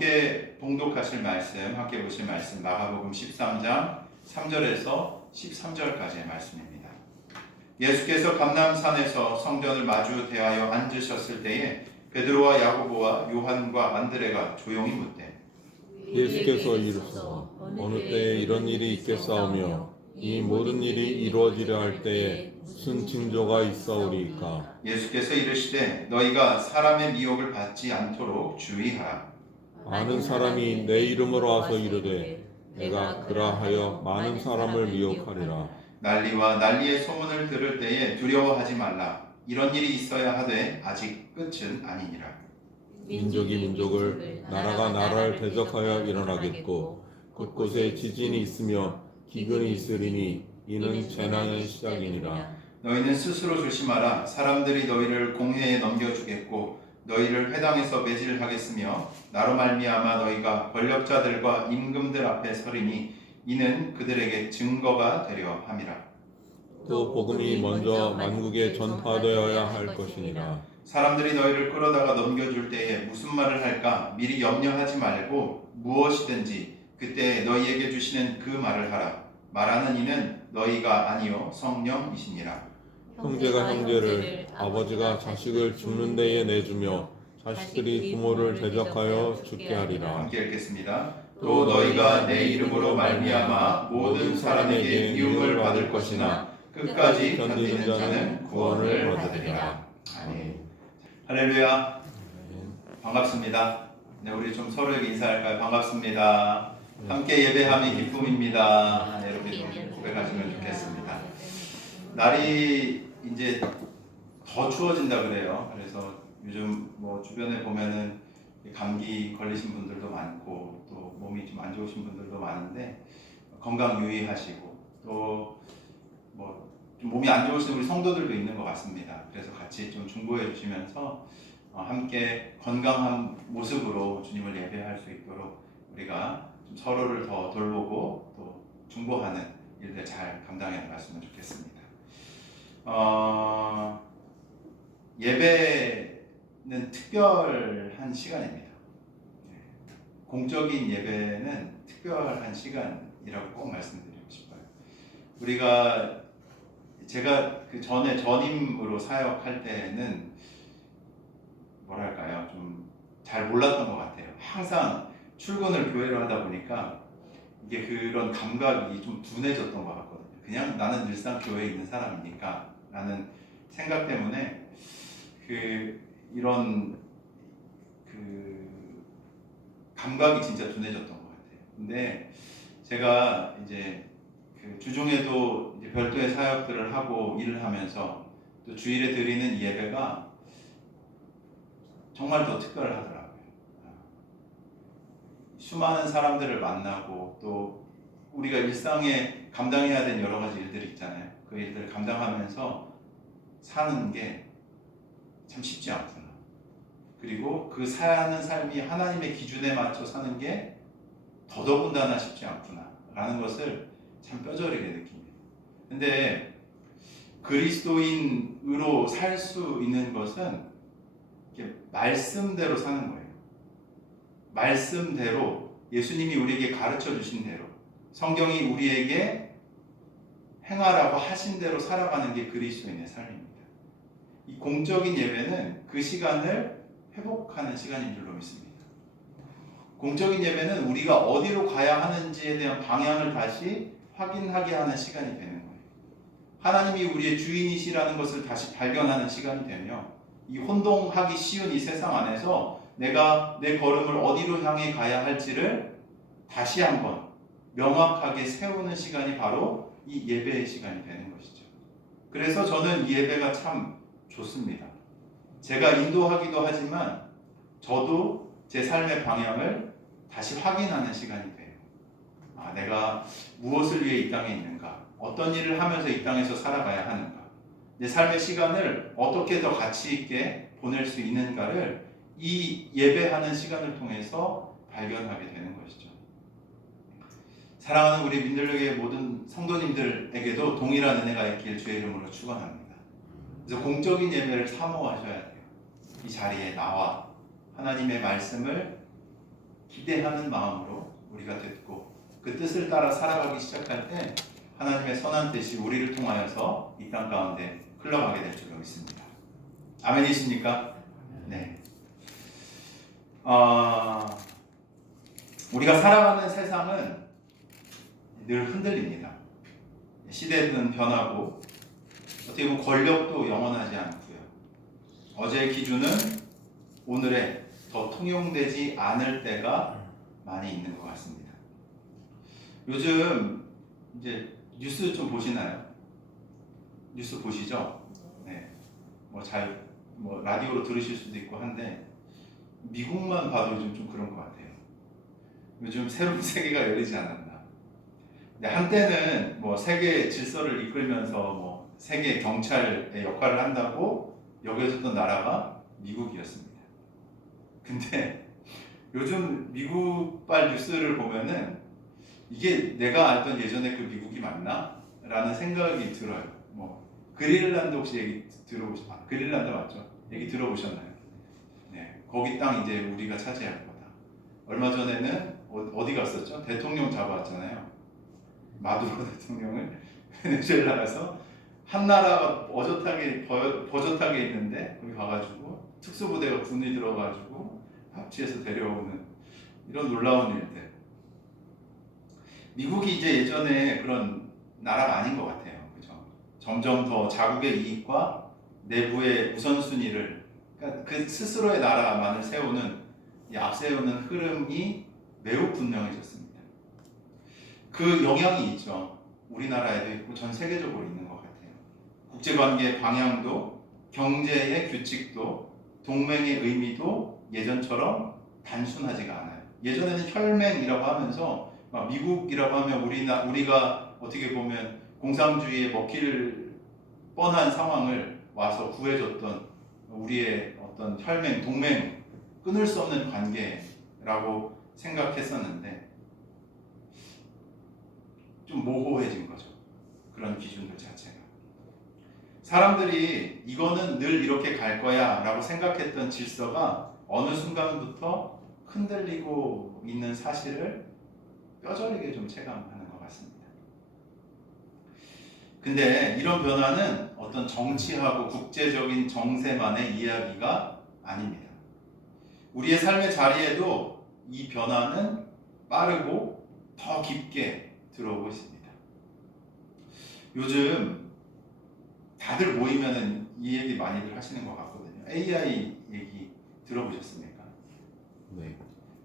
함께 봉독하실 말씀, 함께 보실 말씀 마가복음 13장 3절에서 13절까지의 말씀입니다. 예수께서 감람산에서 성전을 마주 대하여 앉으셨을 때에 베드로와 야고보와 요한과 안드레가 조용히 묻되 예수께서 이르소서 어느 때에 이런 일이 있겠사오며 이 모든 일이 이루어지려 할 때에 무슨 징조가 있사오리이까. 예수께서 이르시되 너희가 사람의 미혹을 받지 않도록 주의하라. 많은 사람이 내 이름으로 와서 이르되 내가 그라하여 많은 사람을 미혹하리라. 난리와 난리의 소문을 들을 때에 두려워하지 말라. 이런 일이 있어야 하되 아직 끝은 아니니라. 민족이 민족을 나라가 나라를 대적하여 일어나겠고 곳곳에 지진이 있으며 기근이 있으리니 이는 재난의 시작이니라. 너희는 스스로 조심하라. 사람들이 너희를 공회에 넘겨주겠고 너희를 회당에서 매질하겠으며 나로 말미암아 너희가 권력자들과 임금들 앞에 서리니 이는 그들에게 증거가 되려 함이라. 또 복음이 먼저 만국에 전파되어야 할 것이니라. 사람들이 너희를 끌어다가 넘겨줄 때에 무슨 말을 할까 미리 염려하지 말고 무엇이든지 그때 너희에게 주시는 그 말을 하라. 말하는 이는 너희가 아니요 성령이시니라. 형제가 형제를, 아버지가 자식을 죽는 데에 내주며 자식들이 부모를 대적하여 죽게 하리라. 함께 읽겠습니다. 또 너희가 내 이름으로 말미암아 모든 사람에게 미움을 받을 것이나 끝까지 견디는 자는 구원을 받으리라. 아멘. 할렐루야. 반갑습니다. 네, 우리 좀 서로에게 인사할까요? 반갑습니다. 함께 예배함이 기쁨입니다. 네, 이렇게 좀 고백하시면 좋겠습니다. 날이 이제 더 추워진다 그래요. 그래서 요즘 뭐 주변에 보면은 감기 걸리신 분들도 많고 또 몸이 좀 안 좋으신 분들도 많은데 건강 유의하시고 또 뭐 좀 몸이 안 좋으신 우리 성도들도 있는 것 같습니다. 그래서 같이 좀 중보해 주시면서 함께 건강한 모습으로 주님을 예배할 수 있도록 우리가 좀 서로를 더 돌보고 또 중보하는 일들 잘 감당해 나갔으면 좋겠습니다. 예배는 특별한 시간입니다. 공적인 예배는 특별한 시간이라고 꼭 말씀드리고 싶어요. 제가 그 전에 전임으로 사역할 때는 뭐랄까요, 좀 잘 몰랐던 것 같아요. 항상 출근을 교회로 하다 보니까 이게 그런 감각이 좀 둔해졌던 것 같거든요. 그냥 나는 늘상 교회에 있는 사람이니까 라는 생각 때문에 이런 감각이 진짜 둔해졌던 것 같아요. 근데 제가 이제 주중에도 이제 별도의 사역들을 하고 일을 하면서 또 주일에 드리는 예배가 정말 더 특별하더라고요. 수많은 사람들을 만나고 또 우리가 일상에 감당해야 되는 여러 가지 일들이 있잖아요. 그 일들을 감당하면서 사는 게 참 쉽지 않구나. 그리고 그 사는 삶이 하나님의 기준에 맞춰 사는 게 더더군다나 쉽지 않구나 라는 것을 참 뼈저리게 느낍니다. 근데 그리스도인으로 살 수 있는 것은 이렇게 말씀대로 사는 거예요. 말씀대로 예수님이 우리에게 가르쳐 주신 대로 성경이 우리에게 행하라고 하신 대로 살아가는 게 그리스도인의 삶입니다. 이 공적인 예배는 그 시간을 회복하는 시간인 줄로 믿습니다. 공적인 예배는 우리가 어디로 가야 하는지에 대한 방향을 다시 확인하게 하는 시간이 되는 거예요. 하나님이 우리의 주인이시라는 것을 다시 발견하는 시간이 되며 이 혼동하기 쉬운 이 세상 안에서 내가 내 걸음을 어디로 향해 가야 할지를 다시 한번 명확하게 세우는 시간이 바로 이 예배의 시간이 되는 것이죠. 그래서 저는 이 예배가 참 좋습니다. 제가 인도하기도 하지만 저도 제 삶의 방향을 다시 확인하는 시간이 돼요. 내가 무엇을 위해 이 땅에 있는가? 어떤 일을 하면서 이 땅에서 살아가야 하는가? 내 삶의 시간을 어떻게 더 가치 있게 보낼 수 있는가를 이 예배하는 시간을 통해서 발견하게 되는 것이죠. 사랑하는 우리 민들레교회 모든 성도님들에게도 동일한 은혜가 있길 주의 이름으로 축원합니다. 그래서 공적인 예배를 사모하셔야 돼요. 이 자리에 나와 하나님의 말씀을 기대하는 마음으로 우리가 듣고 그 뜻을 따라 살아가기 시작할 때 하나님의 선한 뜻이 우리를 통하여서 이 땅 가운데 흘러가게 될 줄로 믿습니다. 아멘이십니까? 네. 우리가 살아가는 세상은 늘 흔들립니다. 시대는 변하고 어떻게 보면 권력도 영원하지 않고요. 어제의 기준은 오늘에 더 통용되지 않을 때가 많이 있는 것 같습니다. 요즘 이제 뉴스 좀 보시나요? 뉴스 보시죠? 네. 뭐 라디오로 들으실 수도 있고 한데 미국만 봐도 요즘 좀 그런 것 같아요. 요즘 새로운 세계가 열리지 않았나. 근데 한때는 뭐 세계 질서를 이끌면서 뭐 세계 경찰의 역할을 한다고 여겨졌던 나라가 미국이었습니다. 근데 요즘 미국발 뉴스를 보면은 이게 내가 알던 예전에 그 미국이 맞나? 라는 생각이 들어요. 뭐 그린란드 혹시 얘기 들어보셨나요? 그린란드 맞죠? 얘기 들어보셨나요? 네, 거기 땅 이제 우리가 차지할 거다. 얼마 전에는 어디 갔었죠? 대통령 잡아왔잖아요. 마두로 대통령을 베네수엘라 가서 한 나라가 버젓하게 있는데 거기 가가지고 특수부대가 군이 들어가지고 합치해서 데려오는 이런 놀라운 일들. 미국이 이제 예전에 그런 나라가 아닌 것 같아요. 그죠? 점점 더 자국의 이익과 내부의 우선순위를, 그러니까 그 스스로의 나라만을 앞세우는 흐름이 매우 분명해졌습니다. 그 영향이 있죠. 우리나라에도 있고 전 세계적으로 있는 것 같아요. 국제관계의 방향도, 경제의 규칙도, 동맹의 의미도 예전처럼 단순하지가 않아요. 예전에는 혈맹이라고 하면서 막 미국이라고 하면 우리가 어떻게 보면 공산주의에 먹힐 뻔한 상황을 와서 구해줬던 우리의 어떤 혈맹, 동맹, 끊을 수 없는 관계라고 생각했었는데 좀 모호해진 거죠. 그런 기준들 자체가. 사람들이 이거는 늘 이렇게 갈 거야 라고 생각했던 질서가 어느 순간부터 흔들리고 있는 사실을 뼈저리게 좀 체감하는 것 같습니다. 근데 이런 변화는 어떤 정치하고 국제적인 정세만의 이야기가 아닙니다. 우리의 삶의 자리에도 이 변화는 빠르고 더 깊게 들어오고 있습니다. 요즘 다들 모이면은 이 얘기 많이들 하시는 것 같거든요. AI 얘기 들어보셨습니까? 네.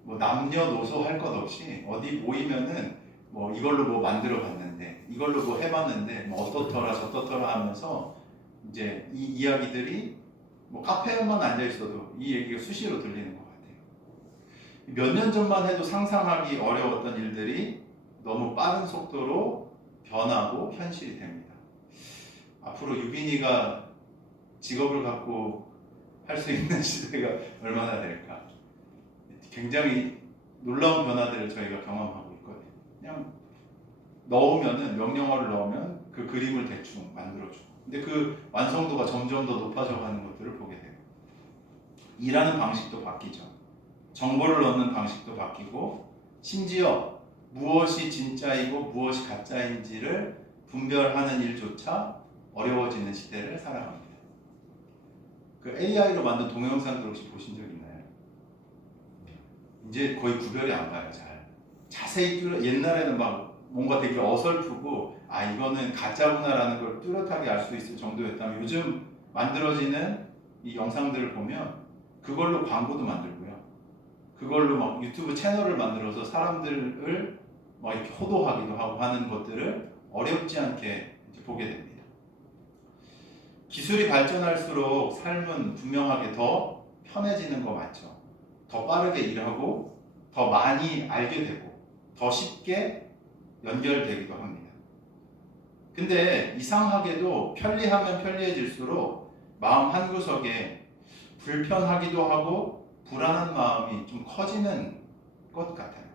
뭐 남녀노소 할 것 없이 어디 모이면은 뭐 이걸로 뭐 만들어 봤는데 이걸로 뭐 해봤는데 뭐 어떻더라 저떻더라 하면서 이제 이 이야기들이 뭐 카페에만 앉아 있어도 이 얘기가 수시로 들리는 것 같아요. 몇 년 전만 해도 상상하기 어려웠던 일들이 너무 빠른 속도로 변하고 현실이 됩니다. 앞으로 유빈이가 직업을 갖고 할 수 있는 시대가 얼마나 될까? 굉장히 놀라운 변화들을 저희가 경험하고 있거든요. 그냥 명령어를 넣으면 그 그림을 대충 만들어주고, 근데 그 완성도가 점점 더 높아져가는 것들을 보게 돼요. 일하는 방식도 바뀌죠. 정보를 넣는 방식도 바뀌고, 심지어 무엇이 진짜이고 무엇이 가짜인지를 분별하는 일조차 어려워지는 시대를 살아갑니다. 그 AI로 만든 동영상들 혹시 보신 적 있나요? 이제 거의 구별이 안 가요. 자세히 옛날에는 막 뭔가 되게 어설프고 이거는 가짜구나라는 걸 뚜렷하게 알 수 있을 정도였다면 요즘 만들어지는 이 영상들을 보면 그걸로 광고도 만들고요. 그걸로 막 유튜브 채널을 만들어서 사람들을 막 이렇게 호도하기도 하고 하는 것들을 어렵지 않게 이제 보게 됩니다. 기술이 발전할수록 삶은 분명하게 더 편해지는 거 맞죠? 더 빠르게 일하고 더 많이 알게 되고 더 쉽게 연결되기도 합니다. 근데 이상하게도 편리하면 편리해질수록 마음 한구석에 불편하기도 하고 불안한 마음이 좀 커지는 것 같아요.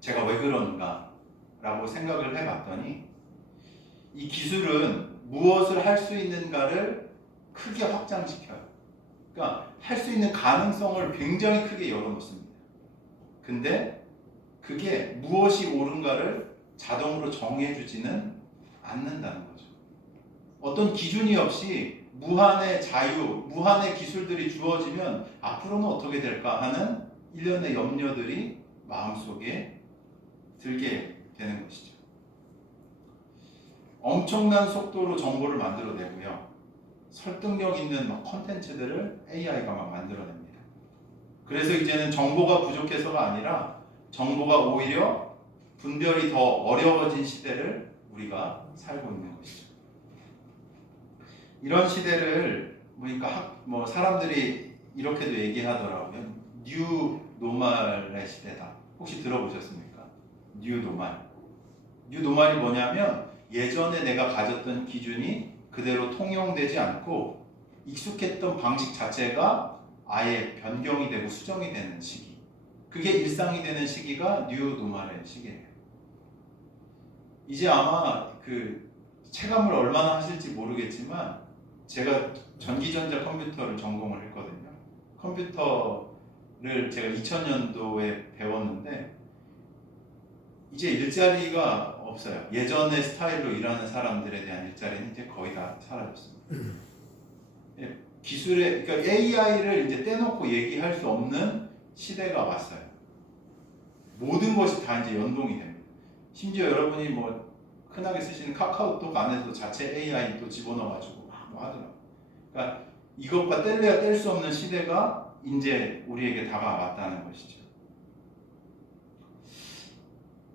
제가 왜 그런가 라고 생각을 해봤더니 이 기술은 무엇을 할 수 있는가를 크게 확장시켜요. 그러니까 할 수 있는 가능성을 굉장히 크게 열어놓습니다. 근데 그게 무엇이 옳은가를 자동으로 정해주지는 않는다는 거죠. 어떤 기준이 없이 무한의 자유, 무한의 기술들이 주어지면 앞으로는 어떻게 될까 하는 일련의 염려들이 마음속에 들게 되는 것이죠. 엄청난 속도로 정보를 만들어내고요. 설득력 있는 콘텐츠들을 AI가 막 만들어냅니다. 그래서 이제는 정보가 부족해서가 아니라 정보가 오히려 분별이 더 어려워진 시대를 우리가 살고 있는 것이죠. 이런 시대를 보니까 사람들이 이렇게도 얘기하더라고요. 뉴 노말의 시대다. 혹시 들어보셨습니까? 뉴 노말. 뉴 노말이 뭐냐면 예전에 내가 가졌던 기준이 그대로 통용되지 않고 익숙했던 방식 자체가 아예 변경이 되고 수정이 되는 시기. 그게 일상이 되는 시기가 뉴 노말의 시기예요. 이제 아마 그 체감을 얼마나 하실지 모르겠지만 제가 전기전자 컴퓨터를 전공을 했거든요. 컴퓨터를 제가 2000년도에 배웠는데 이제 일자리가 없어요. 예전의 스타일로 일하는 사람들에 대한 일자리는 이제 거의 다 사라졌습니다. 기술의 그러니까 AI를 이제 떼놓고 얘기할 수 없는 시대가 왔어요. 모든 것이 다 이제 연동이 됩니다. 심지어 여러분이 뭐 흔하게 쓰시는 카카오톡 안에서도 자체 AI 또 집어넣어가지고 뭐 하더라고요. 그러니까 이것과 뗄래야 뗄 수 없는 시대가 이제 우리에게 다가왔다는 것이죠.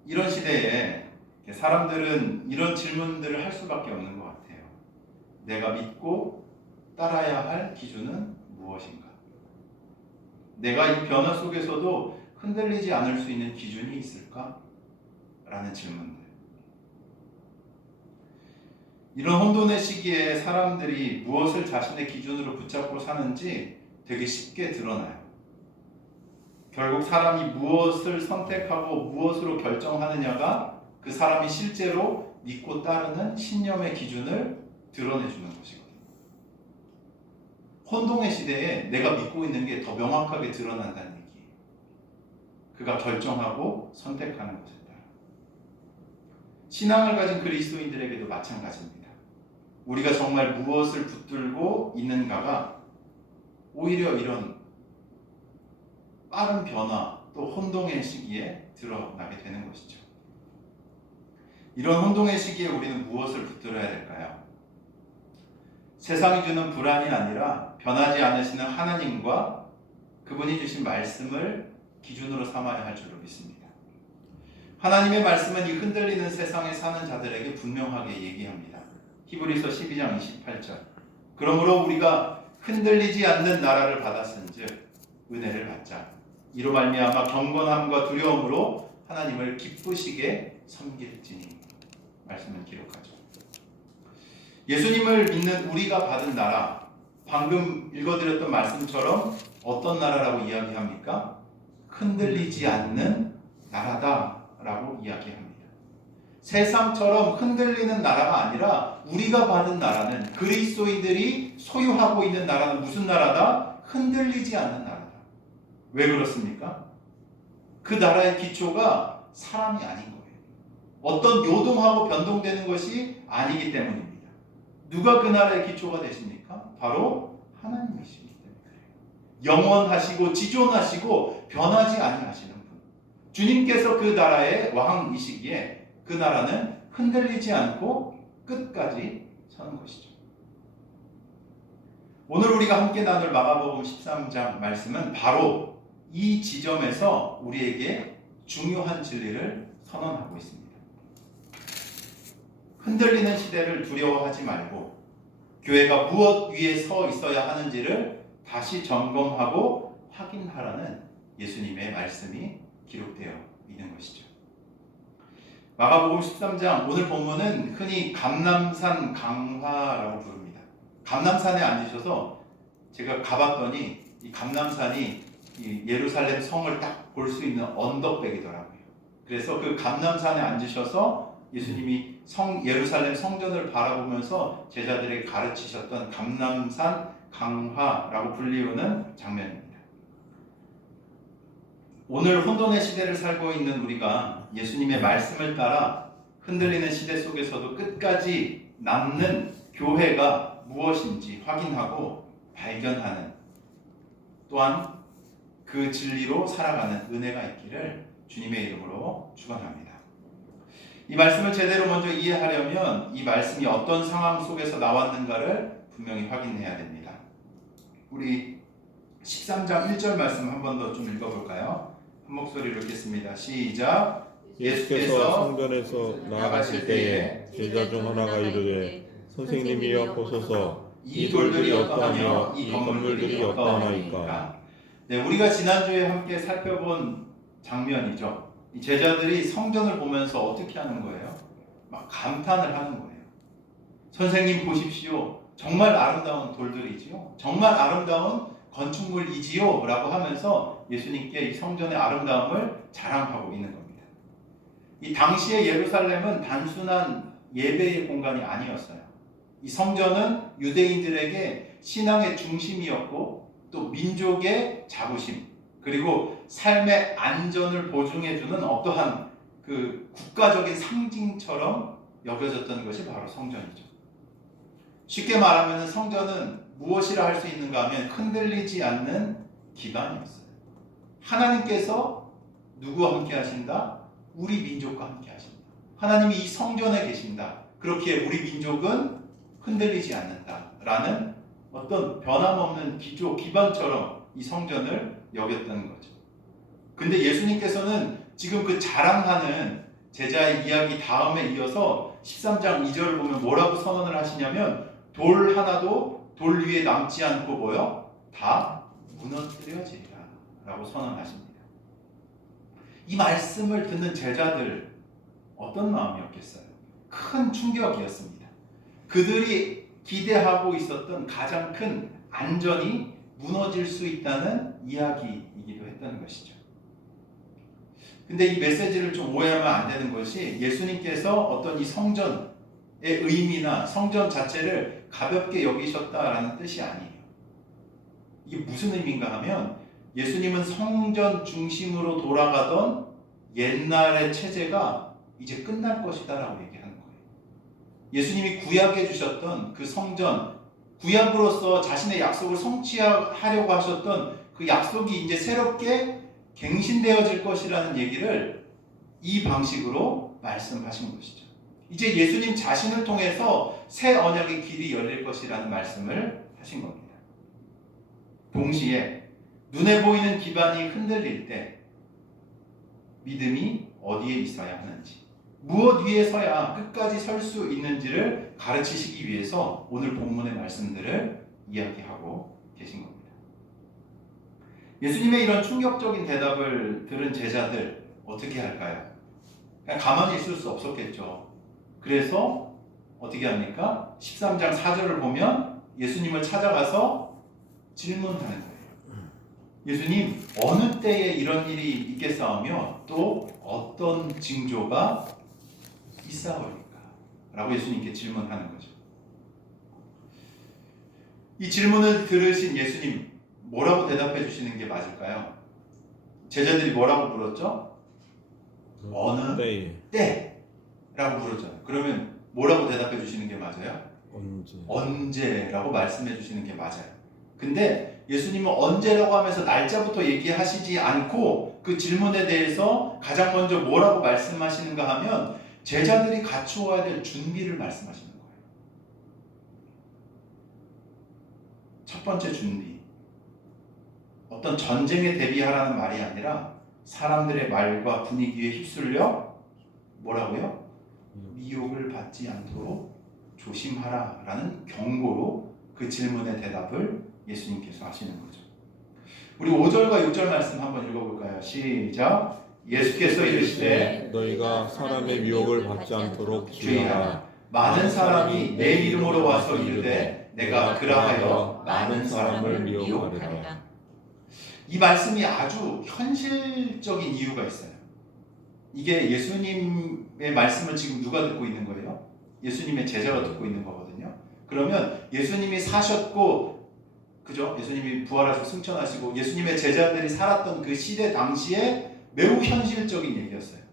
이런 시대에 사람들은 이런 질문들을 할 수밖에 없는 것 같아요. 내가 믿고 따라야 할 기준은 무엇인가? 내가 이 변화 속에서도 흔들리지 않을 수 있는 기준이 있을까? 라는 질문들. 이런 혼돈의 시기에 사람들이 무엇을 자신의 기준으로 붙잡고 사는지 되게 쉽게 드러나요. 결국 사람이 무엇을 선택하고 무엇으로 결정하느냐가 그 사람이 실제로 믿고 따르는 신념의 기준을 드러내주는 것이거든요. 혼동의 시대에 내가 믿고 있는 게 더 명확하게 드러난다는 얘기예요. 그가 결정하고 선택하는 것에 따라. 신앙을 가진 그리스도인들에게도 마찬가지입니다. 우리가 정말 무엇을 붙들고 있는가가 오히려 이런 빠른 변화 또 혼동의 시기에 드러나게 되는 것이죠. 이런 혼동의 시기에 우리는 무엇을 붙들어야 될까요? 세상이 주는 불안이 아니라 변하지 않으시는 하나님과 그분이 주신 말씀을 기준으로 삼아야 할 줄로 믿습니다. 하나님의 말씀은 이 흔들리는 세상에 사는 자들에게 분명하게 얘기합니다. 히브리서 12장 28절. 그러므로 우리가 흔들리지 않는 나라를 받았은즉 은혜를 받자. 이로 말미암아 경건함과 두려움으로 하나님을 기쁘시게 섬길지니. 말씀을 기록하죠. 예수님을 믿는 우리가 받은 나라, 방금 읽어드렸던 말씀처럼 어떤 나라라고 이야기합니까? 흔들리지 않는 나라다라고 이야기합니다. 세상처럼 흔들리는 나라가 아니라 우리가 받은 나라는, 그리스도인들이 소유하고 있는 나라는 무슨 나라다? 흔들리지 않는 나라다. 왜 그렇습니까? 그 나라의 기초가 사람이 아닌 거예요. 어떤 요동하고 변동되는 것이 아니기 때문입니다. 누가 그 나라의 기초가 되십니까? 바로 하나님이시기 때문에 그래요. 영원하시고 지존하시고 변하지 아니하시는 분. 주님께서 그 나라의 왕이시기에 그 나라는 흔들리지 않고 끝까지 서는 것이죠. 오늘 우리가 함께 나눌 마가복음 13장 말씀은 바로 이 지점에서 우리에게 중요한 진리를 선언하고 있습니다. 흔들리는 시대를 두려워하지 말고 교회가 무엇 위에 서 있어야 하는지를 다시 점검하고 확인하라는 예수님의 말씀이 기록되어 있는 것이죠. 마가복음 13장 오늘 본문은 흔히 감람산 강화라고 부릅니다. 감람산에 앉으셔서 제가 가봤더니 이 감람산이 이 예루살렘 성을 딱 볼 수 있는 언덕백이더라고요. 그래서 그 감람산에 앉으셔서 예수님이 예루살렘 성전을 바라보면서 제자들에게 가르치셨던 감람산 강화라고 불리우는 장면입니다. 오늘 혼돈의 시대를 살고 있는 우리가 예수님의 말씀을 따라 흔들리는 시대 속에서도 끝까지 남는 교회가 무엇인지 확인하고 발견하는, 또한 그 진리로 살아가는 은혜가 있기를 주님의 이름으로 축원합니다. 이 말씀을 제대로 먼저 이해하려면 이 말씀이 어떤 상황 속에서 나왔는가를 분명히 확인해야 됩니다. 우리 13장 1절 말씀 한 번 더 좀 읽어볼까요? 한 목소리로 읽겠습니다. 시작. 예수께서 성전에서 나가실 때에 제자 중 하나가 이르되 선생님이여 보소서 이 돌들이 어떠하며 이 건물들이 어떠하나이까. 네, 우리가 지난주에 함께 살펴본 장면이죠. 이 제자들이 성전을 보면서 어떻게 하는 거예요? 막 감탄을 하는 거예요. 선생님 보십시오. 정말 아름다운 돌들이지요. 정말 아름다운 건축물이지요. 라고 하면서 예수님께 이 성전의 아름다움을 자랑하고 있는 겁니다. 이 당시의 예루살렘은 단순한 예배의 공간이 아니었어요. 이 성전은 유대인들에게 신앙의 중심이었고 또 민족의 자부심, 그리고 삶의 안전을 보증해주는 어떠한 그 국가적인 상징처럼 여겨졌던 것이 바로 성전이죠. 쉽게 말하면 성전은 무엇이라 할 수 있는가 하면 흔들리지 않는 기반이었어요. 하나님께서 누구와 함께 하신다? 우리 민족과 함께 하신다. 하나님이 이 성전에 계신다. 그렇기에 우리 민족은 흔들리지 않는다 라는 어떤 변함없는 기조, 기반처럼 이 성전을 여겼다는 거죠. 근데 예수님께서는 지금 그 자랑하는 제자의 이야기 다음에 이어서 13장 2절을 보면 뭐라고 선언을 하시냐면 돌 하나도 돌 위에 남지 않고 뭐요? 다 무너뜨려지리라 라고 선언하십니다. 이 말씀을 듣는 제자들 어떤 마음이었겠어요? 큰 충격이었습니다. 그들이 기대하고 있었던 가장 큰 안전이 무너질 수 있다는 이야기이기도 했다는 것이죠. 근데 이 메시지를 좀 오해하면 안 되는 것이 예수님께서 어떤 이 성전의 의미나 성전 자체를 가볍게 여기셨다라는 뜻이 아니에요. 이게 무슨 의미인가 하면 예수님은 성전 중심으로 돌아가던 옛날의 체제가 이제 끝날 것이다라고 얘기하는 거예요. 예수님이 구약해 주셨던 그 성전, 구약으로서 자신의 약속을 성취하려고 하셨던 그 약속이 이제 새롭게 갱신되어질 것이라는 얘기를 이 방식으로 말씀하신 것이죠. 이제 예수님 자신을 통해서 새 언약의 길이 열릴 것이라는 말씀을 하신 겁니다. 동시에 눈에 보이는 기반이 흔들릴 때 믿음이 어디에 있어야 하는지, 무엇 위에 서야 끝까지 설 수 있는지를 가르치시기 위해서 오늘 본문의 말씀들을 이야기하고 계신 겁니다. 예수님의 이런 충격적인 대답을 들은 제자들 어떻게 할까요? 그냥 가만히 있을 수 없었겠죠. 그래서 어떻게 합니까? 13장 4절을 보면 예수님을 찾아가서 질문하는 거예요. 예수님, 어느 때에 이런 일이 있겠사오며 또 어떤 징조가 있사오리까? 라고 예수님께 질문하는 거죠. 이 질문을 들으신 예수님 뭐라고 대답해 주시는 게 맞을까요? 제자들이 뭐라고 물었죠? 어느 때라고 물었잖아요. 그러면 뭐라고 대답해 주시는 게 맞아요? 언제라고 말씀해 주시는 게 맞아요. 근데 예수님은 언제라고 하면서 날짜부터 얘기하시지 않고 그 질문에 대해서 가장 먼저 뭐라고 말씀하시는가 하면 제자들이 갖추어야 될 준비를 말씀하시는 거예요. 첫 번째 준비. 어떤 전쟁에 대비하라는 말이 아니라 사람들의 말과 분위기에 휩쓸려 뭐라고요? 미혹을 받지 않도록 조심하라 라는 경고로 그 질문의 대답을 예수님께서 하시는 거죠. 우리 5절과 6절 말씀 한번 읽어볼까요? 시작. 예수께서 이르시되 너희가 사람의 미혹을 받지 않도록 주의하라. 많은 사람이 내 이름으로 와서 이르되 내가 그라하여 많은 사람을 미혹하리라. 이 말씀이 아주 현실적인 이유가 있어요. 이게 예수님의 말씀을 지금 누가 듣고 있는 거예요? 예수님의 제자가 듣고 있는 거거든요. 그러면 예수님이 사셨고 그죠? 예수님이 부활하시고 승천하시고 예수님의 제자들이 살았던 그 시대 당시에 매우 현실적인 얘기였어요.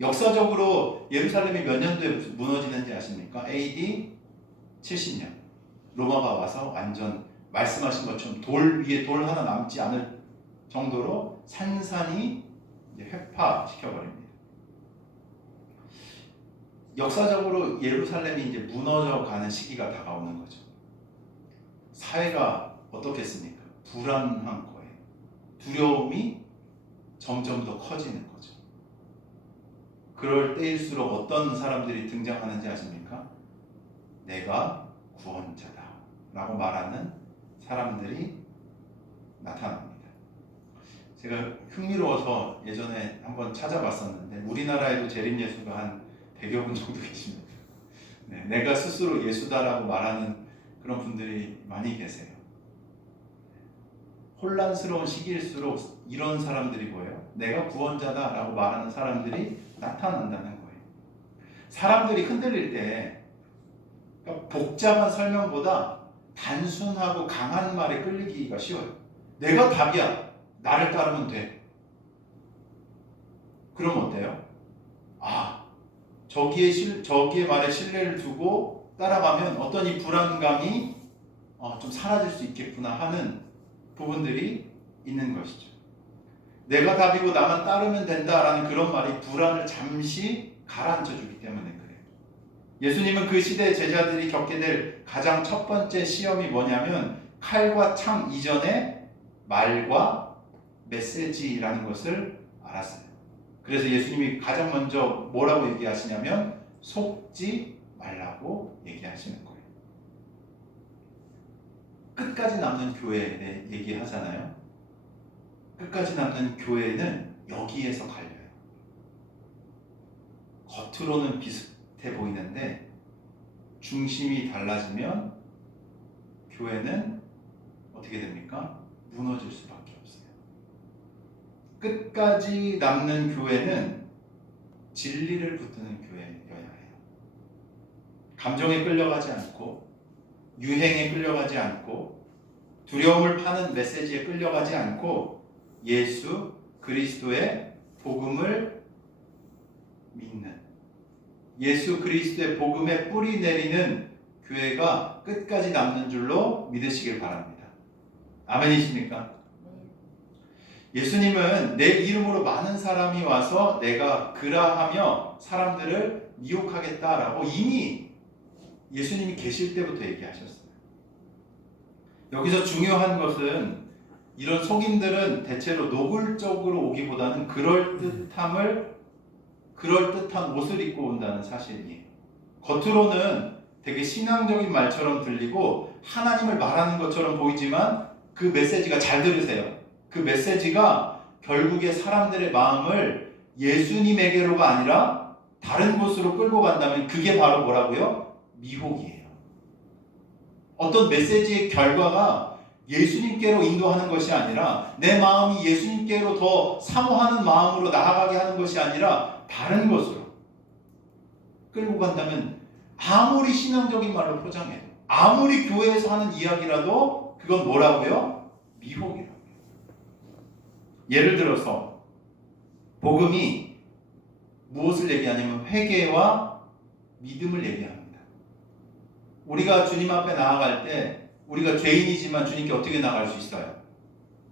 역사적으로 예루살렘이 몇 년도에 무너지는지 아십니까? AD 70년. 로마가 와서 완전 말씀하신 것처럼 돌 위에 돌 하나 남지 않을 정도로 산산이 회파시켜버립니다. 역사적으로 예루살렘이 이제 무너져가는 시기가 다가오는 거죠. 사회가 어떻겠습니까? 불안한 거예요. 두려움이 점점 더 커지는 거죠. 그럴 때일수록 어떤 사람들이 등장하는지 아십니까? 내가 구원자다 라고 말하는 사람들이 나타납니다. 제가 흥미로워서 예전에 한번 찾아봤었는데 우리나라에도 재림 예수가 한 100여 분 정도 계십니다. 네, 내가 스스로 예수다라고 말하는 그런 분들이 많이 계세요. 혼란스러운 시기일수록 이런 사람들이 뭐예요? 내가 구원자다라고 말하는 사람들이 나타난다는 거예요. 사람들이 흔들릴 때 그러니까 복잡한 설명보다 단순하고 강한 말에 끌리기가 쉬워요. 내가 답이야. 나를 따르면 돼. 그럼 어때요? 아, 저기의 말에 신뢰를 두고 따라가면 어떤 이 불안감이 좀 사라질 수 있겠구나 하는 부분들이 있는 것이죠. 내가 답이고 나만 따르면 된다라는 그런 말이 불안을 잠시 가라앉혀 주기 때문에 그래요. 예수님은 그 시대의 제자들이 겪게 될 가장 첫 번째 시험이 뭐냐면 칼과 창 이전에 말과 메시지라는 것을 알았어요. 그래서 예수님이 가장 먼저 뭐라고 얘기하시냐면 속지 말라고 얘기하시는 거예요. 끝까지 남는 교회에 대해 얘기하잖아요. 끝까지 남는 교회는 여기에서 갈려요. 겉으로는 비슷해 보이는데 중심이 달라지면 교회는 어떻게 됩니까? 무너질 수밖에 없어요. 끝까지 남는 교회는 진리를 붙드는 교회여야 해요. 감정에 끌려가지 않고 유행에 끌려가지 않고 두려움을 파는 메시지에 끌려가지 않고 예수 그리스도의 복음을 믿는 예수 그리스도의 복음에 뿌리 내리는 교회가 끝까지 남는 줄로 믿으시길 바랍니다. 아멘이십니까? 예수님은 내 이름으로 많은 사람이 와서 내가 그라하며 사람들을 미혹하겠다라고 이미 예수님이 계실 때부터 얘기하셨어요. 여기서 중요한 것은 이런 속임들은 대체로 노골적으로 오기보다는 그럴듯한 옷을 입고 온다는 사실이에요. 겉으로는 되게 신앙적인 말처럼 들리고 하나님을 말하는 것처럼 보이지만 그 메시지가 잘 들으세요. 그 메시지가 결국에 사람들의 마음을 예수님에게로가 아니라 다른 곳으로 끌고 간다면 그게 바로 뭐라고요? 미혹이에요. 어떤 메시지의 결과가 예수님께로 인도하는 것이 아니라 내 마음이 예수님께로 더 사모하는 마음으로 나아가게 하는 것이 아니라 다른 곳으로 끌고 간다면 아무리 신앙적인 말로 포장해도 아무리 교회에서 하는 이야기라도 그건 뭐라고요? 미혹이라고요. 예를 들어서 복음이 무엇을 얘기하냐면 회개와 믿음을 얘기합니다. 우리가 주님 앞에 나아갈 때 우리가 죄인이지만 주님께 어떻게 나아갈 수 있어요?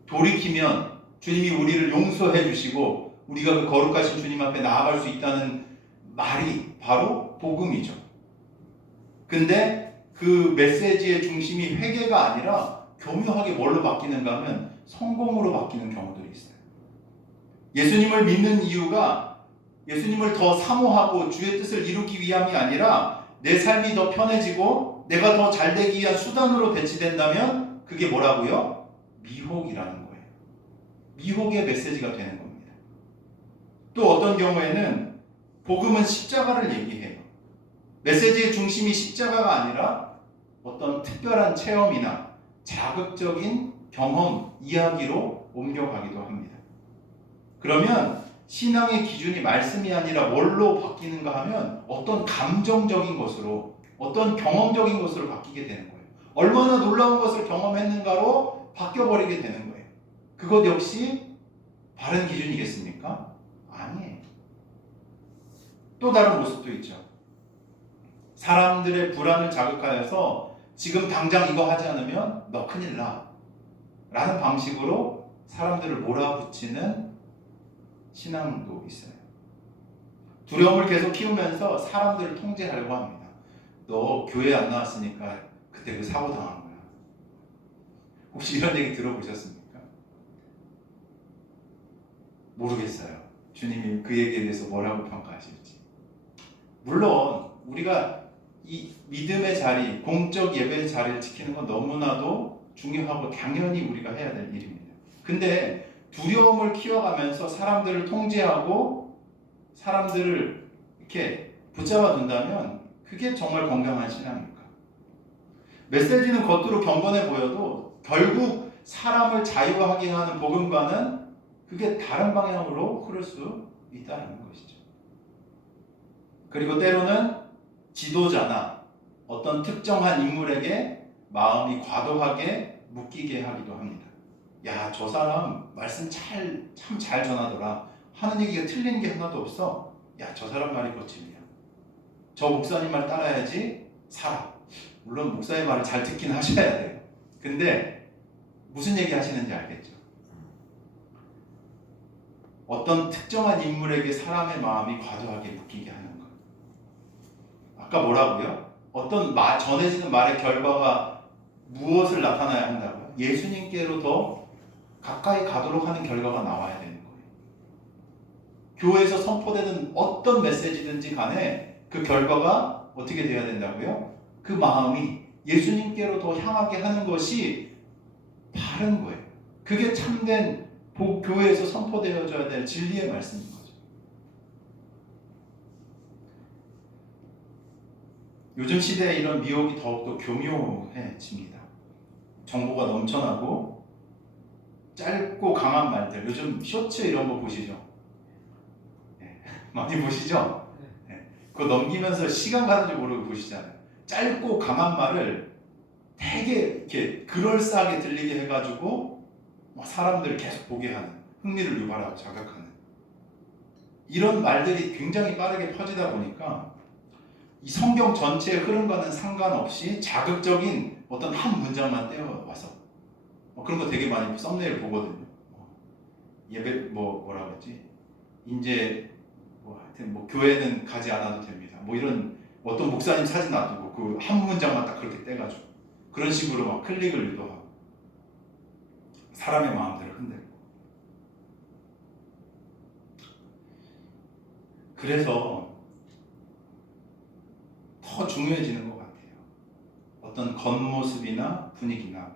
돌이키면 주님이 우리를 용서해 주시고 우리가 그 거룩하신 주님 앞에 나아갈 수 있다는 말이 바로 복음이죠. 근데 그 메시지의 중심이 회개가 아니라 교묘하게 뭘로 바뀌는가 하면 성공으로 바뀌는 경우들이 있어요. 예수님을 믿는 이유가 예수님을 더 사모하고 주의 뜻을 이루기 위함이 아니라 내 삶이 더 편해지고 내가 더 잘되기 위한 수단으로 대치된다면 그게 뭐라고요? 미혹이라는 거예요. 미혹의 메시지가 되는 겁니다. 또 어떤 경우에는 복음은 십자가를 얘기해요. 메시지의 중심이 십자가가 아니라 어떤 특별한 체험이나 자극적인 경험, 이야기로 옮겨가기도 합니다. 그러면 신앙의 기준이 말씀이 아니라 뭘로 바뀌는가 하면 어떤 감정적인 것으로, 어떤 경험적인 것으로 바뀌게 되는 거예요. 얼마나 놀라운 것을 경험했는가로 바뀌어버리게 되는 거예요. 그것 역시 바른 기준이겠습니까? 아니에요. 또 다른 모습도 있죠. 사람들의 불안을 자극하여서 지금 당장 이거 하지 않으면 너 큰일 나 라는 방식으로 사람들을 몰아붙이는 신앙도 있어요. 두려움을 계속 키우면서 사람들을 통제하려고 합니다. 너 교회 안 나왔으니까 그때 그 사고 당한 거야. 혹시 이런 얘기 들어보셨습니까? 모르겠어요. 주님이 그 얘기에 대해서 뭐라고 평가하실지. 물론 우리가 이 믿음의 자리, 공적 예배의 자리를 지키는 건 너무나도 중요하고 당연히 우리가 해야 될 일입니다. 근데 두려움을 키워가면서 사람들을 통제하고 사람들을 이렇게 붙잡아 둔다면 그게 정말 건강한 신앙입니까? 메시지는 겉으로 경건해 보여도 결국 사람을 자유하게 하는 복음과는 그게 다른 방향으로 흐를 수 있다는 것이죠. 그리고 때로는 지도자나 어떤 특정한 인물에게 마음이 과도하게 묶이게 하기도 합니다. 야, 저 사람 말씀 참 잘 전하더라. 하는 얘기가 틀린 게 하나도 없어. 야, 저 사람 말이 거침이야. 저 목사님 말 따라야지 살아. 물론 목사의 말을 잘 듣긴 하셔야 돼요. 근데 무슨 얘기 하시는지 알겠죠? 어떤 특정한 인물에게 사람의 마음이 과도하게 묶이게 하는 것. 아까 뭐라고요? 어떤 전해지는 말의 결과가 무엇을 나타나야 한다고요? 예수님께로 더 가까이 가도록 하는 결과가 나와야 되는 거예요. 교회에서 선포되는 어떤 메시지든지 간에 그 결과가 어떻게 되어야 된다고요? 그 마음이 예수님께로 더 향하게 하는 것이 바른 거예요. 그게 참된 교회에서 선포되어져야 될 진리의 말씀인 거죠. 요즘 시대에 이런 미혹이 더욱더 교묘해집니다. 정보가 넘쳐나고 짧고 강한 말들, 요즘 쇼츠 이런 거 보시죠? 네, 많이 보시죠? 네, 그거 넘기면서 시간 가는 줄 모르고 보시잖아요. 짧고 강한 말을 되게 이렇게 그럴싸하게 들리게 해가지고 사람들을 계속 보게 하는, 흥미를 유발하고 자극하는 이런 말들이 굉장히 빠르게 퍼지다 보니까 이 성경 전체의 흐름과는 상관없이 자극적인 어떤 한 문장만 떼어와서 그런 거 되게 많이 썸네일 보거든요. 예배 뭐라 그랬지? 이제 하여튼 교회는 가지 않아도 됩니다. 이런 어떤 목사님 사진 놔두고 그 한 문장만 딱 그렇게 떼가지고 그런 식으로 막 클릭을 유도하고 사람의 마음들을 흔들고. 그래서 더 중요해지는 것 같아요. 어떤 겉모습이나 분위기나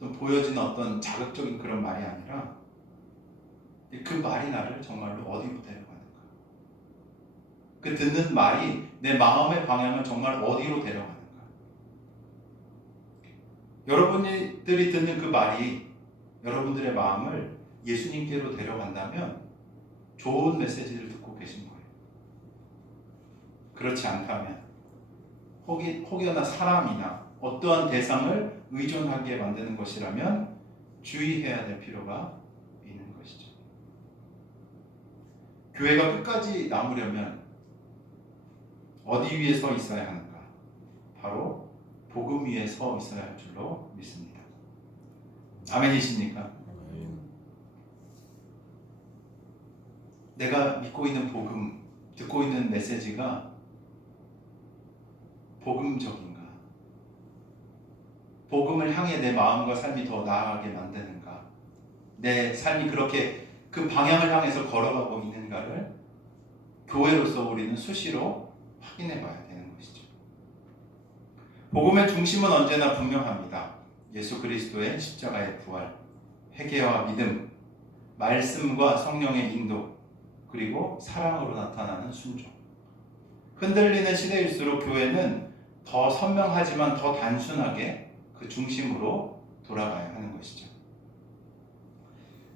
또 보여지는 어떤 자극적인 그런 말이 아니라 그 말이 나를 정말로 어디로 데려가는가. 그 듣는 말이 내 마음의 방향을 정말 어디로 데려가는가. 여러분들이 듣는 그 말이 여러분들의 마음을 예수님께로 데려간다면 좋은 메시지를 듣고 계신 거예요. 그렇지 않다면 혹여나 사람이나 어떠한 대상을 의존하게 만드는 것이라면 주의해야 될 필요가 있는 것이죠. 교회가 끝까지 남으려면 어디 위에 서 있어야 하는가? 바로 복음 위에 서 있어야 할 줄로 믿습니다. 아멘이십니까? 내가 믿고 있는 복음, 듣고 있는 메시지가 복음적인가? 복음을 향해 내 마음과 삶이 더 나아가게 만드는가? 내 삶이 그렇게 그 방향을 향해서 걸어가고 있는가를 교회로서 우리는 수시로 확인해 봐야 되는 것이죠. 복음의 중심은 언제나 분명합니다. 예수 그리스도의 십자가의 부활, 회개와 믿음, 말씀과 성령의 인도, 그리고 사랑으로 나타나는 순종. 흔들리는 시대일수록 교회는 더 선명하지만 더 단순하게 그 중심으로 돌아가야 하는 것이죠.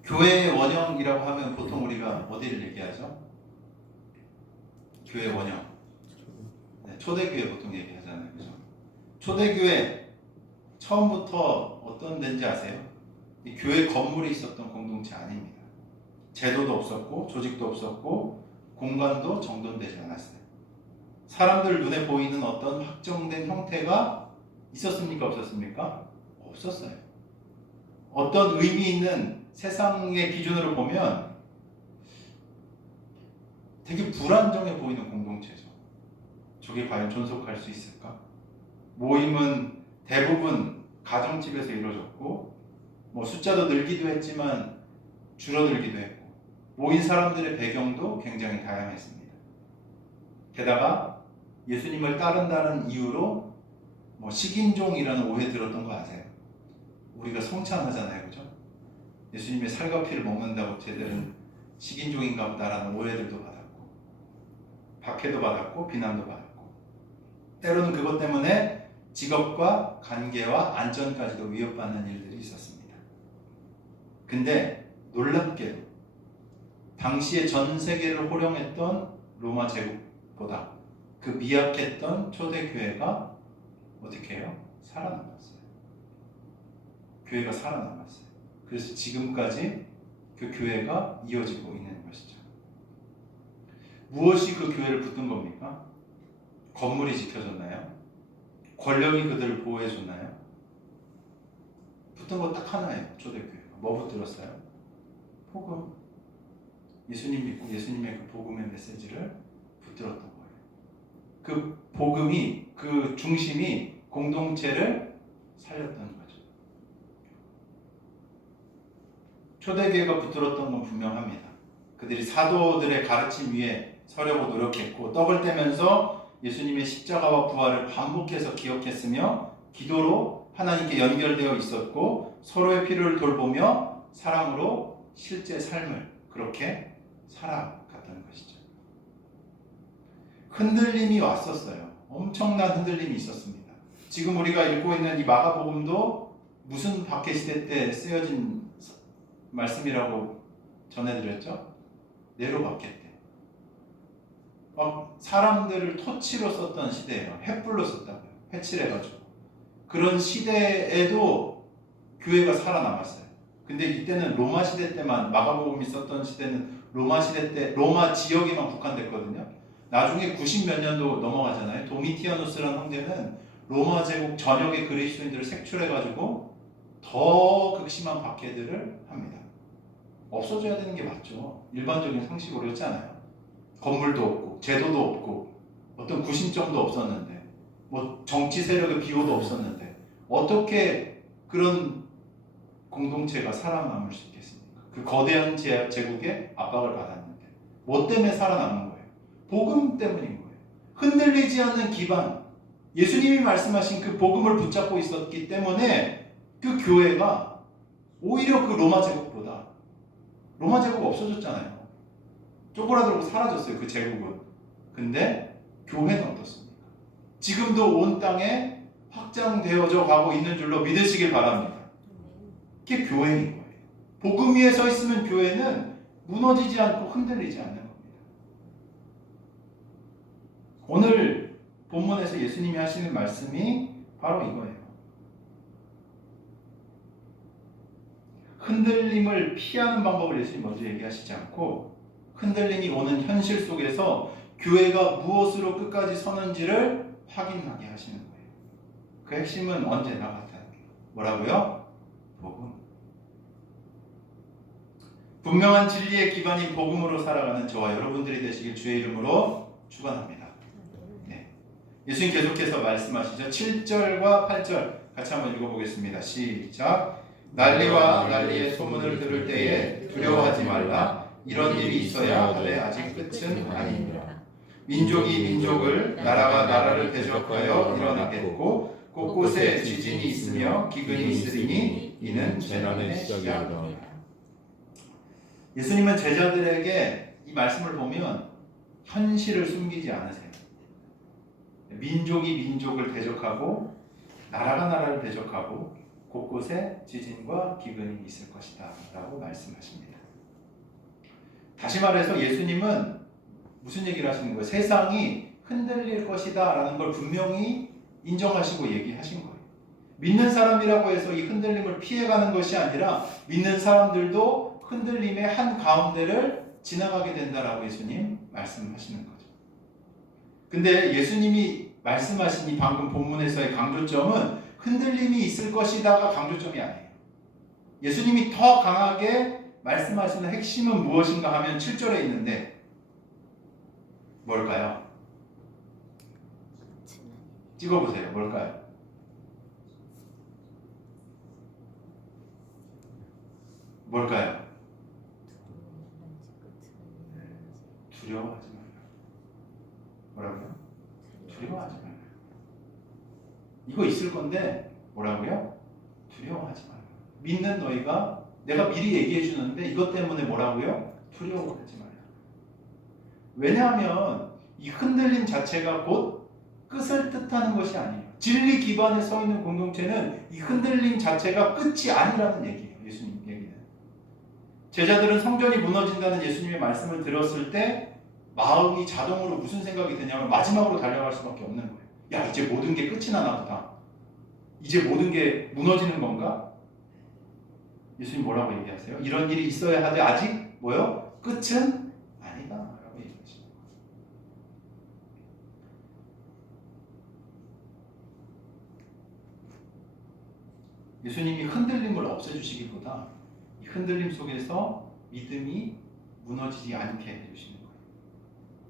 교회의 원형이라고 하면 보통 우리가 어디를 얘기하죠? 교회 원형. 네, 초대교회 보통 얘기하잖아요. 그죠? 초대교회 처음부터 어떤 데인지 아세요? 이 교회 건물이 있었던 공동체 아닙니다. 제도도 없었고 조직도 없었고 공간도 정돈되지 않았어요. 사람들 눈에 보이는 어떤 확정된 형태가 있었습니까? 없었습니까? 없었어요. 어떤 의미 있는 세상의 기준으로 보면 되게 불안정해 보이는 공동체죠. 저게 과연 존속할 수 있을까? 모임은 대부분 가정집에서 이루어졌고 뭐 숫자도 늘기도 했지만 줄어들기도 했고 모인 사람들의 배경도 굉장히 다양했습니다. 게다가 예수님을 따른다는 이유로 뭐 식인종이라는 오해 들었던 거 아세요? 우리가 성찬하잖아요, 그죠? 예수님의 살과 피를 먹는다고 쟤들은 식인종인가 보다라는 오해들도 받았고 박해도 받았고 비난도 받았고 때로는 그것 때문에 직업과 관계와 안전까지도 위협받는 일들이 있었습니다. 근데 놀랍게도 당시에 전 세계를 호령했던 로마 제국보다 그 미약했던 초대교회가 어떻게 해요? 살아남았어요. 교회가 살아남았어요. 그래서 지금까지 그 교회가 이어지고 있는 것이죠. 무엇이 그 교회를 붙든 겁니까? 건물이 지켜줬나요? 권력이 그들을 보호해줬나요? 붙은 거 딱 하나예요. 초대교회가. 뭐 붙들었어요? 복음. 예수님 믿고 예수님의 그 복음의 메시지를 붙들었던 거예요. 그 복음이, 그 중심이 공동체를 살렸던 거죠. 초대교회가 붙들었던 건 분명합니다. 그들이 사도들의 가르침 위에 서려고 노력했고 떡을 떼면서 예수님의 십자가와 부활을 반복해서 기억했으며 기도로 하나님께 연결되어 있었고 서로의 필요를 돌보며 사랑으로 실제 삶을 그렇게 살아갔던 것이죠. 흔들림이 왔었어요. 엄청난 흔들림이 있었습니다. 지금 우리가 읽고 있는 이 마가복음도 무슨 박해 시대 때 쓰여진 말씀이라고 전해드렸죠? 네로 박해 때. 막 사람들을 토치로 썼던 시대예요. 횃불로 썼다고요. 회칠해가지고. 그런 시대에도 교회가 살아남았어요. 근데 이때는 로마 시대 때만, 마가복음이 썼던 시대는 로마 시대 때 로마 지역에만 국한됐거든요. 나중에 90몇 년도 넘어가잖아요. 도미티아누스라는 황제는 로마 제국 전역의 그리스도인들을 색출해가지고 더 극심한 박해들을 합니다. 없어져야 되는 게 맞죠. 일반적인 상식으로 그렇잖아요. 건물도 없고 제도도 없고 어떤 구심점도 없었는데 뭐 정치 세력의 비호도 없었는데 어떻게 그런 공동체가 살아남을 수 있겠습니까? 그 거대한 제국의 압박을 받았는데 뭐 때문에 살아남은 거예요? 복음 때문인 거예요. 흔들리지 않는 기반, 예수님이 말씀하신 그 복음을 붙잡고 있었기 때문에 그 교회가 오히려 그 로마 제국보다, 로마 제국 없어졌잖아요. 쪼그라들고 사라졌어요, 그 제국은. 근데 교회는 어떻습니까? 지금도 온 땅에 확장되어져 가고 있는 줄로 믿으시길 바랍니다. 그게 교회인 거예요. 복음 위에 서 있으면 교회는 무너지지 않고 흔들리지 않는 겁니다. 오늘 본문에서 예수님이 하시는 말씀이 바로 이거예요. 흔들림을 피하는 방법을 예수님 먼저 얘기하시지 않고 흔들림이 오는 현실 속에서 교회가 무엇으로 끝까지 서는지를 확인하게 하시는 거예요. 그 핵심은 언제나 같아요. 뭐라고요? 복음. 분명한 진리의 기반인 복음으로 살아가는 저와 여러분들이 되시길 주의 이름으로 축원합니다. 네. 예수님 계속해서 말씀하시죠. 7절과 8절 같이 한번 읽어보겠습니다. 시작. 난리와 난리의 소문을 들을 때에 두려워하지 말라. 이런 일이 있어야 하되 아직 끝은 아닙니다. 민족이 민족을, 나라가 나라를 대적하여 일어나겠고 곳곳에 지진이 있으며 기근이 있으리니 이는 재난의 시작이다. 예수님은 제자들에게 이 말씀을 보면 현실을 숨기지 않으세요. 민족이 민족을 대적하고 나라가 나라를 대적하고 곳곳에 지진과 기근이 있을 것이다 라고 말씀하십니다. 다시 말해서 예수님은 무슨 얘기를 하시는 거예요? 세상이 흔들릴 것이다 라는 걸 분명히 인정하시고 얘기하신 거예요. 믿는 사람이라고 해서 이 흔들림을 피해가는 것이 아니라 믿는 사람들도 흔들림의 한 가운데를 지나가게 된다라고 예수님 말씀하시는 거죠. 근데 예수님이 말씀하신 이 방금 본문에서의 강조점은 흔들림이 있을 것이다가 강조점이 아니에요. 예수님이 더 강하게 말씀하시는 핵심은 무엇인가 하면 7절에 있는데 뭘까요? 찍어보세요. 뭘까요? 뭘까요? 두려워하지 말라. 뭐라고요? 두려워하지 말라. 이거 있을 건데 뭐라고요? 두려워하지 말라. 믿는 너희가 내가 미리 얘기해 주는데 이것 때문에 뭐라고요? 두려워하지 말라. 왜냐하면 이 흔들림 자체가 곧 끝을 뜻하는 것이 아니에요. 진리 기반에 서 있는 공동체는 이 흔들림 자체가 끝이 아니라는 얘기예요. 예수님 얘기는. 제자들은 성전이 무너진다는 예수님의 말씀을 들었을 때 마음이 자동으로 무슨 생각이 드냐면 마지막으로 달려갈 수밖에 없는 거예요. 야, 이제 모든 게 끝이 나나 보다. 이제 모든 게 무너지는 건가? 예수님 뭐라고 얘기하세요? 이런 일이 있어야 하되 아직 뭐요? 끝은 아니다 라고 얘기하십니다. 예수님이 흔들림을 없애주시기보다 이 흔들림 속에서 믿음이 무너지지 않게 해주시는 거예요.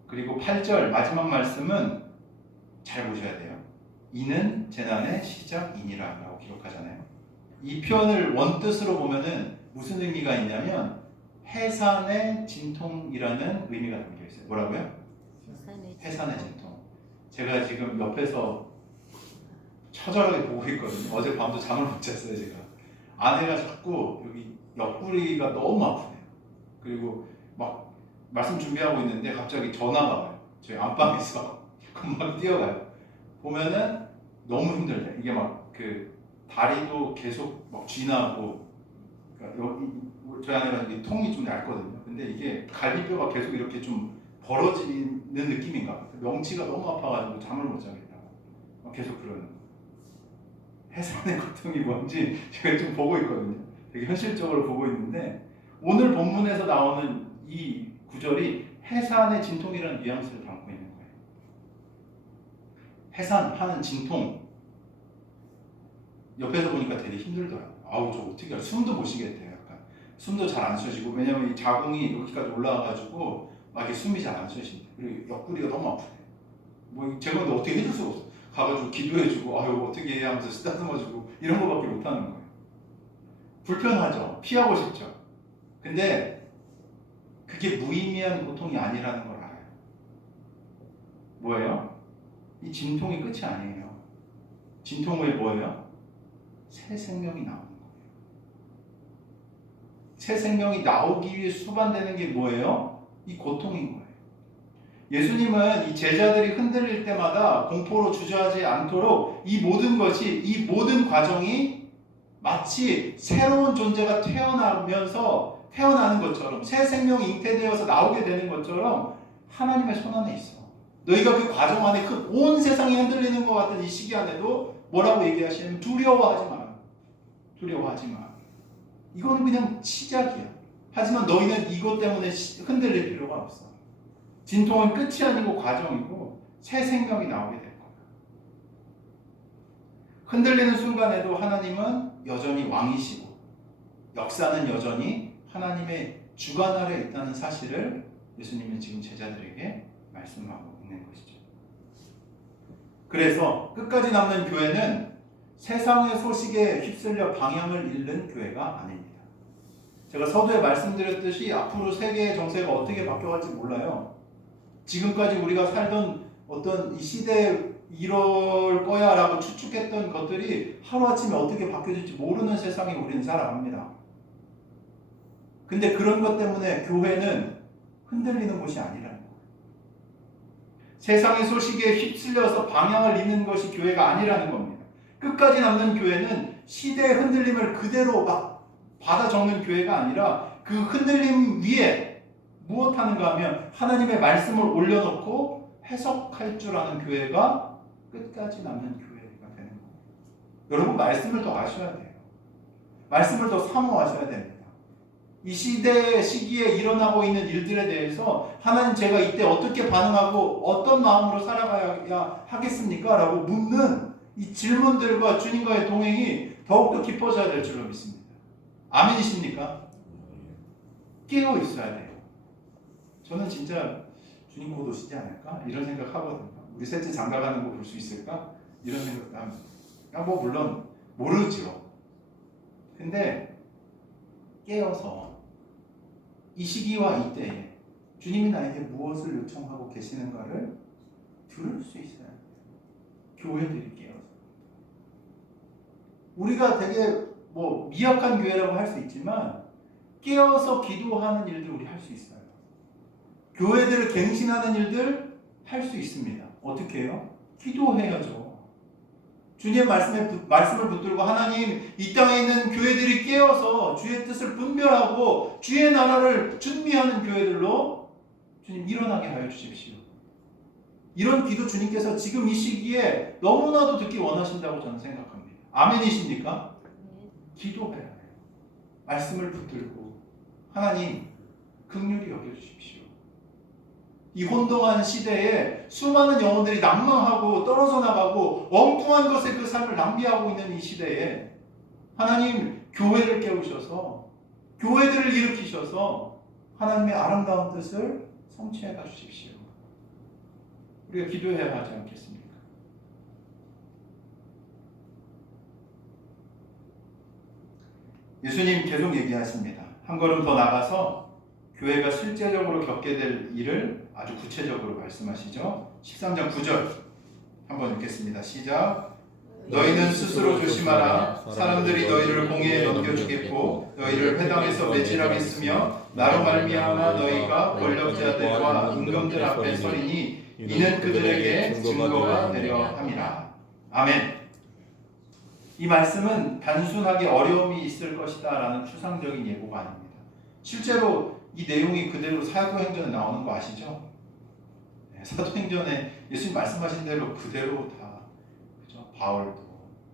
그리고 8절 마지막 말씀은 잘 보셔야 돼요. 이는 재난의 시작이니라 라고 기록하잖아요. 이 표현을 원뜻으로 보면은 무슨 의미가 있냐면 해산의 진통이라는 의미가 담겨 있어요. 뭐라고요? 해산의 진통. 제가 지금 옆에서 처절하게 보고 있거든요. 어제 밤도 잠을 못 잤어요. 제가 아내가 자꾸 여기 옆구리가 너무 아프네요. 그리고 막 말씀 준비하고 있는데 갑자기 전화가 와요. 저희 안방에서 금방 뛰어가요. 보면은 너무 힘들대. 이게 막 그 다리도 계속 막 쥐나고, 그러니까 여기 저희 아내가 이 통이 좀 얇거든요. 근데 이게 갈비뼈가 계속 이렇게 좀 벌어지는 느낌인가? 명치가 너무 아파가지고 잠을 못 자겠다고 계속 그러는 거예요. 해산의 고통이 뭔지 제가 좀 보고 있거든요. 되게 현실적으로 보고 있는데 오늘 본문에서 나오는 이 구절이 해산의 진통이라는 뉘앙스를 담고 있는 거예요. 해산하는 진통. 옆에서 보니까 되게 힘들더라고요. 아우 저 어떻게 할 숨도 못 쉬겠대요. 약간 숨도 잘 안 쉬어지고, 왜냐면 이 자궁이 여기까지 올라와가지고 막 이렇게 숨이 잘 안 쉬어진대. 그리고 옆구리가 너무 아프대. 뭐 제가 근데 어떻게 해줄 수가 없어. 가가지고 기도해주고 아유 어떻게 해야 하면서 쓰다듬어주고 이런 거밖에 못하는 거예요. 불편하죠. 피하고 싶죠. 근데 그게 무의미한 고통이 아니라는 걸 알아요. 뭐예요? 이 진통이 끝이 아니에요. 진통 후에 뭐예요? 새 생명이 나오는 거예요. 새 생명이 나오기 위해 수반되는 게 뭐예요? 이 고통인 거예요. 예수님은 이 제자들이 흔들릴 때마다 공포로 주저하지 않도록 이 모든 것이, 이 모든 과정이 마치 새로운 존재가 태어나는 것처럼, 새 생명이 잉태되어서 나오게 되는 것처럼 하나님의 손 안에 있어. 너희가 그 과정 안에 그 온 세상이 흔들리는 것 같은 이 시기 안에도 뭐라고 얘기하시냐면 두려워하지 마라. 두려워하지 마. 이건 그냥 시작이야. 하지만 너희는 이것 때문에 흔들릴 필요가 없어. 진통은 끝이 아니고 과정이고 새 생명이 나오게 될 거야. 흔들리는 순간에도 하나님은 여전히 왕이시고 역사는 여전히 하나님의 주관 아래 있다는 사실을 예수님은 지금 제자들에게 말씀하고 있는 것이죠. 그래서 끝까지 남는 교회는 세상의 소식에 휩쓸려 방향을 잃는 교회가 아닙니다. 제가 서두에 말씀드렸듯이 앞으로 세계의 정세가 어떻게 바뀌어갈지 몰라요. 지금까지 우리가 살던 어떤 이 시대에 이럴 거야 라고 추측했던 것들이 하루아침에 어떻게 바뀌어질지 모르는 세상에 우리는 살아갑니다. 근데 그런 것 때문에 교회는 흔들리는 곳이 아니라는 거예요. 세상의 소식에 휩쓸려서 방향을 잃는 것이 교회가 아니라는 겁니다. 끝까지 남는 교회는 시대의 흔들림을 그대로 막 받아 적는 교회가 아니라 그 흔들림 위에 무엇 하는가 하면 하나님의 말씀을 올려놓고 해석할 줄 아는 교회가 끝까지 남는 교회라는 여러분 말씀을 더 아셔야 돼요. 말씀을 더 사모하셔야 됩니다. 이 시기에 일어나고 있는 일들에 대해서 하나님 제가 이때 어떻게 반응하고 어떤 마음으로 살아가야 하겠습니까? 라고 묻는 이 질문들과 주님과의 동행이 더욱더 깊어져야 될 줄로 믿습니다. 아멘이십니까? 깨어 있어야 돼요. 저는 진짜 주님 곧 오시지 않을까? 이런 생각하거든요. 우리 셋째 장가가는 거 볼 수 있을까? 이런 생각도 합니다. 뭐 물론 모르죠. 근데 깨어서 이 시기와 이때에 주님이 나에게 무엇을 요청하고 계시는가를 들을 수 있어야 돼요. 교회들이 깨어서. 우리가 되게 미약한 교회라고 할 수 있지만 깨어서 기도하는 일들 우리 할 수 있어요. 교회들을 갱신하는 일들 할 수 있습니다. 어떻게 해요? 기도해야죠. 주님의 말씀을 붙들고 하나님 이 땅에 있는 교회들이 깨어서 주의 뜻을 분별하고 주의 나라를 준비하는 교회들로 주님 일어나게 하여 주십시오. 이런 기도 주님께서 지금 이 시기에 너무나도 듣기 원하신다고 저는 생각합니다. 아멘이십니까? 기도해야 해요. 말씀을 붙들고 하나님 긍휼히 여겨주십시오. 이 혼동한 시대에 수많은 영혼들이 낭망하고 떨어져 나가고 엉뚱한 것에 그 삶을 낭비하고 있는 이 시대에 하나님 교회를 깨우셔서 교회들을 일으키셔서 하나님의 아름다운 뜻을 성취해 가 주십시오. 우리가 기도해야 하지 않겠습니까? 예수님 계속 얘기하십니다. 한 걸음 더 나가서 교회가 실제적으로 겪게 될 일을 아주 구체적으로 말씀하시죠. 13장 9절 한번 읽겠습니다. 시작. 너희는 스스로 조심하라. 사람들이 너희를 공회에 넘겨주겠고 너희를 회당에서 매질하겠으며 나로 말미암아 너희가 권력자들과 임금들 앞에 서리니 이는 그들에게 증거가 되려 함이라. 아멘. 이 말씀은 단순하게 어려움이 있을 것이다 라는 추상적인 예고가 아닙니다. 실제로 이 내용이 그대로 사도행전에 나오는 거 아시죠? 네, 사도행전에 예수님 말씀하신 대로 그대로 다 그죠? 바울도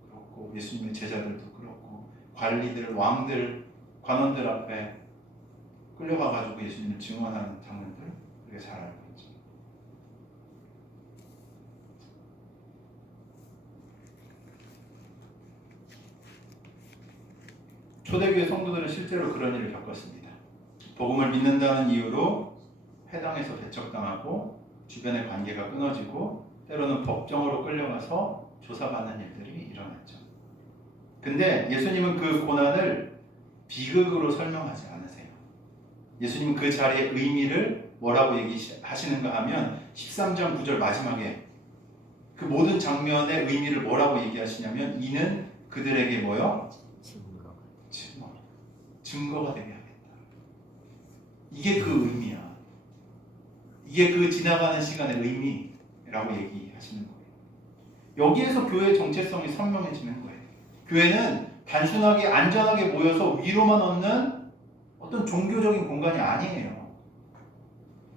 그렇고 예수님의 제자들도 그렇고 관리들, 왕들, 관원들 앞에 끌려가가지고 예수님을 증언하는 장면들 우리가 잘 알고 있죠. 초대교회 성도들은 실제로 그런 일을 겪었습니다. 복음을 믿는다는 이유로 회당에서 배척당하고 주변의 관계가 끊어지고 때로는 법정으로 끌려가서 조사받는 일들이 일어났죠. 근데 예수님은 그 고난을 비극으로 설명하지 않으세요. 예수님은 그 자리의 의미를 뭐라고 얘기하시는가 하면 13장 9절 마지막에 그 모든 장면의 의미를 뭐라고 얘기하시냐면 이는 그들에게 뭐요? 증거가 되게 하겠다. 이게 그 의미야. 이게 그 지나가는 시간의 의미라고 얘기하시는 거예요. 여기에서 교회의 정체성이 선명해지는 거예요. 교회는 단순하게 안전하게 모여서 위로만 얻는 어떤 종교적인 공간이 아니에요.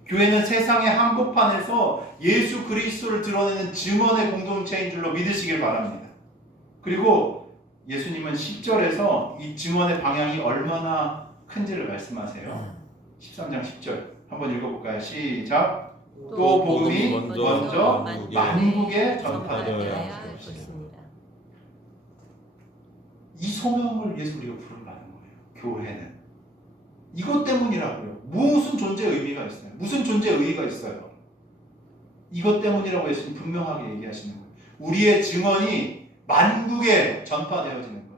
교회는 세상의 한복판에서 예수 그리스도를 드러내는 증언의 공동체인 줄로 믿으시길 바랍니다. 그리고 예수님은 10절에서 이 증언의 방향이 얼마나 큰지를 말씀하세요. 13장 10절 한번 읽어볼까요? 시작. 또 복음이 먼저 만국에 전파되어야 할 것입니다. 이 소명을 예수 우리가 부르는 거예요. 교회는 이것 때문이라고요. 무슨 존재의 의미가 있어요? 무슨 존재의 의의가 있어요? 이것 때문이라고 예수님 분명하게 얘기하시는 거예요. 우리의 증언이 만국에 전파되어지는 것.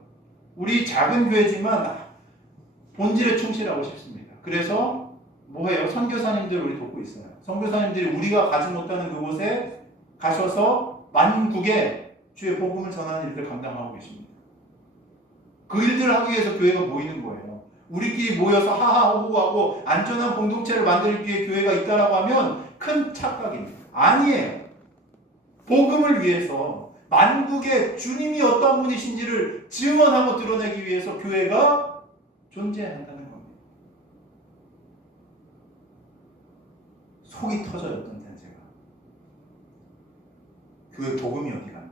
우리 작은 교회지만 본질에 충실하고 싶습니다. 그래서 뭐해요? 선교사님들 우리 돕고 있어요. 선교사님들이 우리가 가지 못하는 그곳에 가셔서 만국에 주의 복음을 전하는 일을 감당하고 계십니다. 그 일들을 하기 위해서 교회가 모이는 거예요. 우리끼리 모여서 하하호호하고 안전한 공동체를 만들기 위해 교회가 있다라고 하면 큰 착각입니다. 아니에요. 복음을 위해서 만국에 주님이 어떤 분이신지를 증언하고 드러내기 위해서 교회가 존재한다는 겁니다. 속이 터져요. 어떤 때는 제가. 교회 복음이 어디 갔나.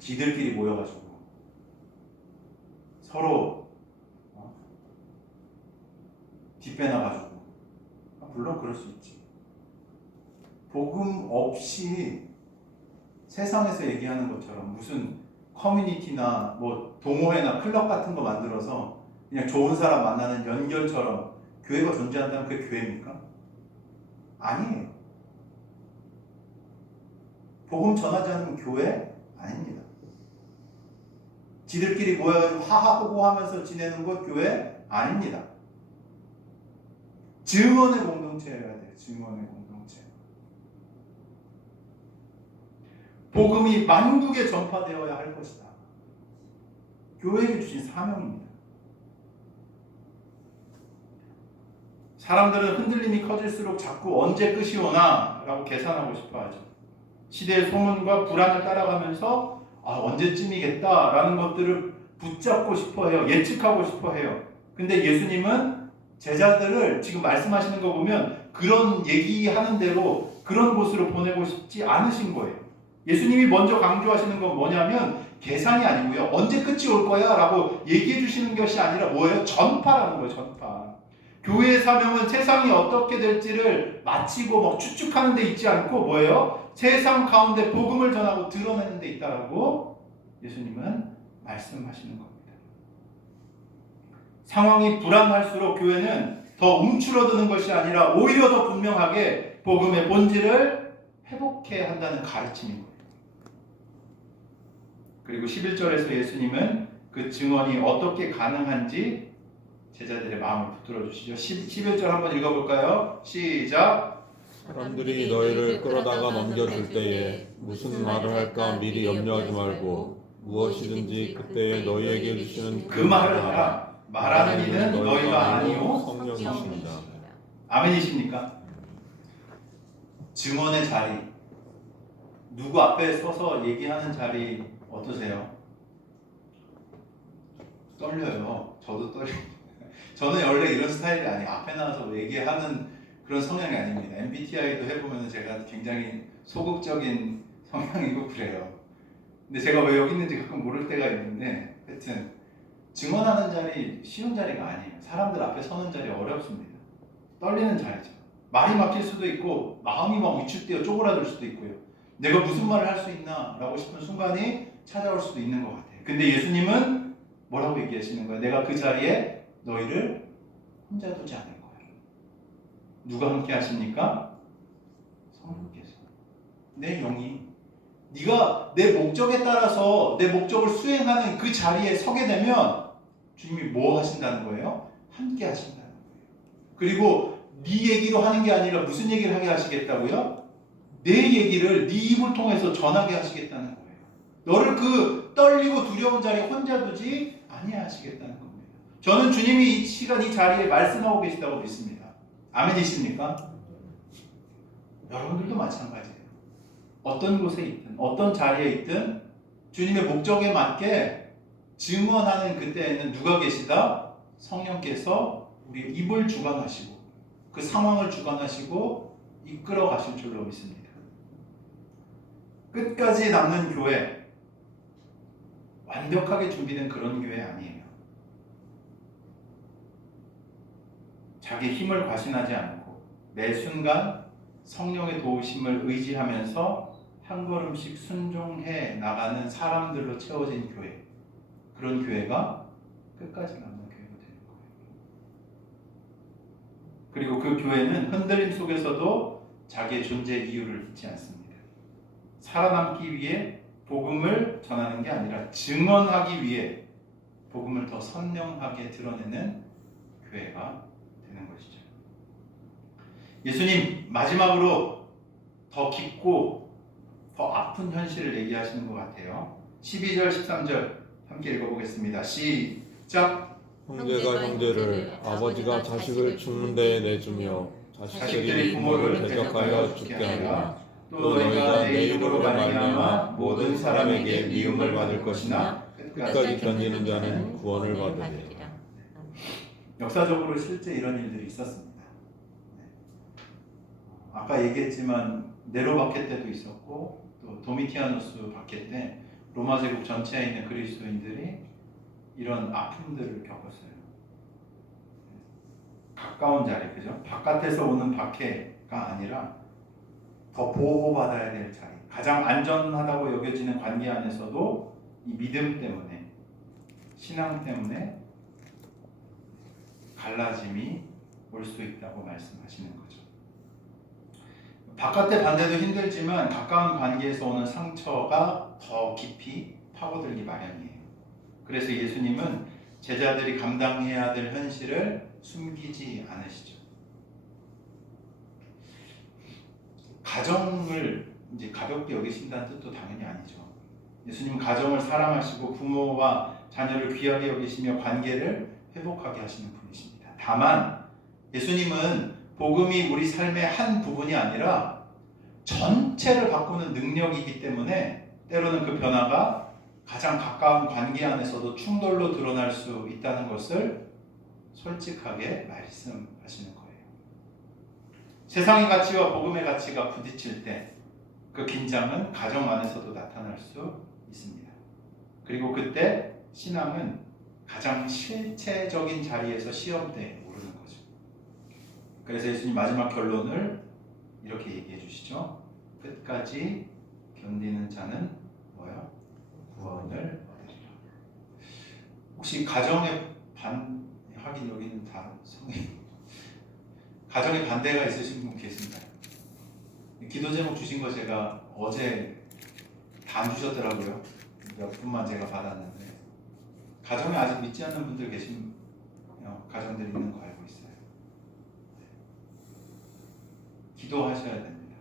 지들끼리 모여가지고 서로 뒷배나가지고 물론 그럴 수 있지. 복음 없이 세상에서 얘기하는 것처럼 무슨 커뮤니티나 뭐 동호회나 클럽 같은 거 만들어서 그냥 좋은 사람 만나는 연결처럼 교회가 존재한다면 그게 교회입니까? 아니에요. 복음 전하지 않으면 교회 아닙니다. 지들끼리 모여가지고 하하호호 하면서 지내는 것 교회 아닙니다. 증언의 공동체여야 돼요. 증언의 공동체. 복음이 만국에 전파되어야 할 것이다. 교회에게 주신 사명입니다. 사람들은 흔들림이 커질수록 자꾸 언제 끝이 오나 라고 계산하고 싶어 하죠. 시대의 소문과 불안을 따라가면서 언제쯤이겠다라는 것들을 붙잡고 싶어 해요. 예측하고 싶어 해요. 근데 예수님은 제자들을 지금 말씀하시는 거 보면 그런 얘기하는 대로 그런 곳으로 보내고 싶지 않으신 거예요. 예수님이 먼저 강조하시는 건 뭐냐면 계산이 아니고요. 언제 끝이 올 거야 라고 얘기해 주시는 것이 아니라 뭐예요? 전파라는 거예요. 전파. 교회의 사명은 세상이 어떻게 될지를 마치고 막 추측하는 데 있지 않고 뭐예요? 세상 가운데 복음을 전하고 드러내는 데 있다라고 예수님은 말씀하시는 겁니다. 상황이 불안할수록 교회는 더 움츠러드는 것이 아니라 오히려 더 분명하게 복음의 본질을 회복해야 한다는 가르침인 거예요. 그리고 11절에서 예수님은 그 증언이 어떻게 가능한지 제자들의 마음을 붙들어 주시죠. 11절 한번 읽어볼까요? 시작. 사람들이 너희를 끌어다가 넘겨줄 때에 무슨 말을 할까 미리 염려하지 말고 무엇이든지 그때에 너희에게 주시는 그 말을 하라. 말하는 이는 너희가 아니요 성령이십니다. 아멘이십니까? 증언의 자리, 누구 앞에 서서 얘기하는 자리 어떠세요? 떨려요. 저도 떨립니다. 저는 원래 이런 스타일이 아니에요. 앞에 나와서 얘기하는 그런 성향이 아닙니다. MBTI도 해보면 제가 굉장히 소극적인 성향이고 그래요. 근데 제가 왜 여기 있는지 가끔 모를 때가 있는데 하여튼 증언하는 자리 쉬운 자리가 아니에요. 사람들 앞에 서는 자리 어렵습니다. 떨리는 자리죠. 말이 막힐 수도 있고 마음이 막 위축되어 쪼그라들 수도 있고요. 내가 무슨 말을 할 수 있나 라고 싶은 순간이 찾아올 수도 있는 것 같아요. 근데 예수님은 뭐라고 얘기하시는 거예요? 내가 그 자리에 너희를 혼자 두지 않을 거야. 누가 함께 하십니까? 성령께서. 내 영이 네가 내 목적에 따라서 내 목적을 수행하는 그 자리에 서게 되면 주님이 뭐 하신다는 거예요? 함께 하신다는 거예요. 그리고 네 얘기로 하는 게 아니라 무슨 얘기를 하게 하시겠다고요? 내 얘기를 네 입을 통해서 전하게 하시겠다는 거예요. 너를 그 떨리고 두려운 자리에 혼자 두지 아니하시겠다는 겁니다. 저는 주님이 이 시간 이 자리에 말씀하고 계시다고 믿습니다. 아멘이십니까? 여러분들도 마찬가지예요. 어떤 곳에 있든 어떤 자리에 있든 주님의 목적에 맞게 증언하는 그때에는 누가 계시다? 성령께서 우리의 입을 주관하시고 그 상황을 주관하시고 이끌어 가실 줄로 믿습니다. 끝까지 남는 교회, 완벽하게 준비된 그런 교회 아니에요. 자기 힘을 과신하지 않고 매 순간 성령의 도우심을 의지하면서 한 걸음씩 순종해 나가는 사람들로 채워진 교회, 그런 교회가 끝까지 남는 교회가 되는 거예요. 그리고 그 교회는 흔들림 속에서도 자기의 존재 이유를 잊지 않습니다. 살아남기 위해 복음을 전하는 게 아니라 증언하기 위해 복음을 더 선명하게 드러내는 교회가 되는 것이죠. 예수님 마지막으로 더 깊고 더 아픈 현실을 얘기하시는 것 같아요. 12절 13절 함께 읽어보겠습니다. 시작. 형제가 형제를 아버지가 자식을 죽는 데에 내주며 자식들이 부모를 대적하여 죽게 하리라. 또 너희가 내 이름으로 말미암아 모든 사람에게 미움을 받을 것이나 끝까지 견디는 자는 구원을 받으리라. 역사적으로 실제 이런 일들이 있었습니다. 아까 얘기했지만 네로 박해 때도 있었고 또 도미티아누스 박해 때 로마 제국 전체에 있는 그리스도인들이 이런 아픔들을 겪었어요. 가까운 자리, 그죠? 바깥에서 오는 박해가 아니라 더 보호받아야 될 자리, 가장 안전하다고 여겨지는 관계 안에서도 이 믿음 때문에, 신앙 때문에 갈라짐이 올 수 있다고 말씀하시는 거죠. 바깥의 반대도 힘들지만 가까운 관계에서 오는 상처가 더 깊이 파고들기 마련이에요. 그래서 예수님은 제자들이 감당해야 될 현실을 숨기지 않으시죠. 가정을 이제 가볍게 여기신다는 뜻도 당연히 아니죠. 예수님은 가정을 사랑하시고 부모와 자녀를 귀하게 여기시며 관계를 회복하게 하시는 분이십니다. 다만 예수님은 복음이 우리 삶의 한 부분이 아니라 전체를 바꾸는 능력이기 때문에 때로는 그 변화가 가장 가까운 관계 안에서도 충돌로 드러날 수 있다는 것을 솔직하게 말씀하시는 거예요. 세상의 가치와 복음의 가치가 부딪힐 때 그 긴장은 가정 안에서도 나타날 수 있습니다. 그리고 그때 신앙은 가장 실체적인 자리에서 시험대에 오르는 거죠. 그래서 예수님 마지막 결론을 이렇게 얘기해 주시죠. 끝까지 견디는 자는 뭐요? 구원을 얻으리라. 혹시 가정에 하긴 여기는 다 성인 가정에 반대가 있으신 분 계신가요? 기도 제목 주신 거 제가 어제 다 안 주셨더라고요. 몇 분만 제가 받았는데 가정에 아직 믿지 않는 분들 계신 가정들이 있는 거 알고 있어요. 기도하셔야 됩니다.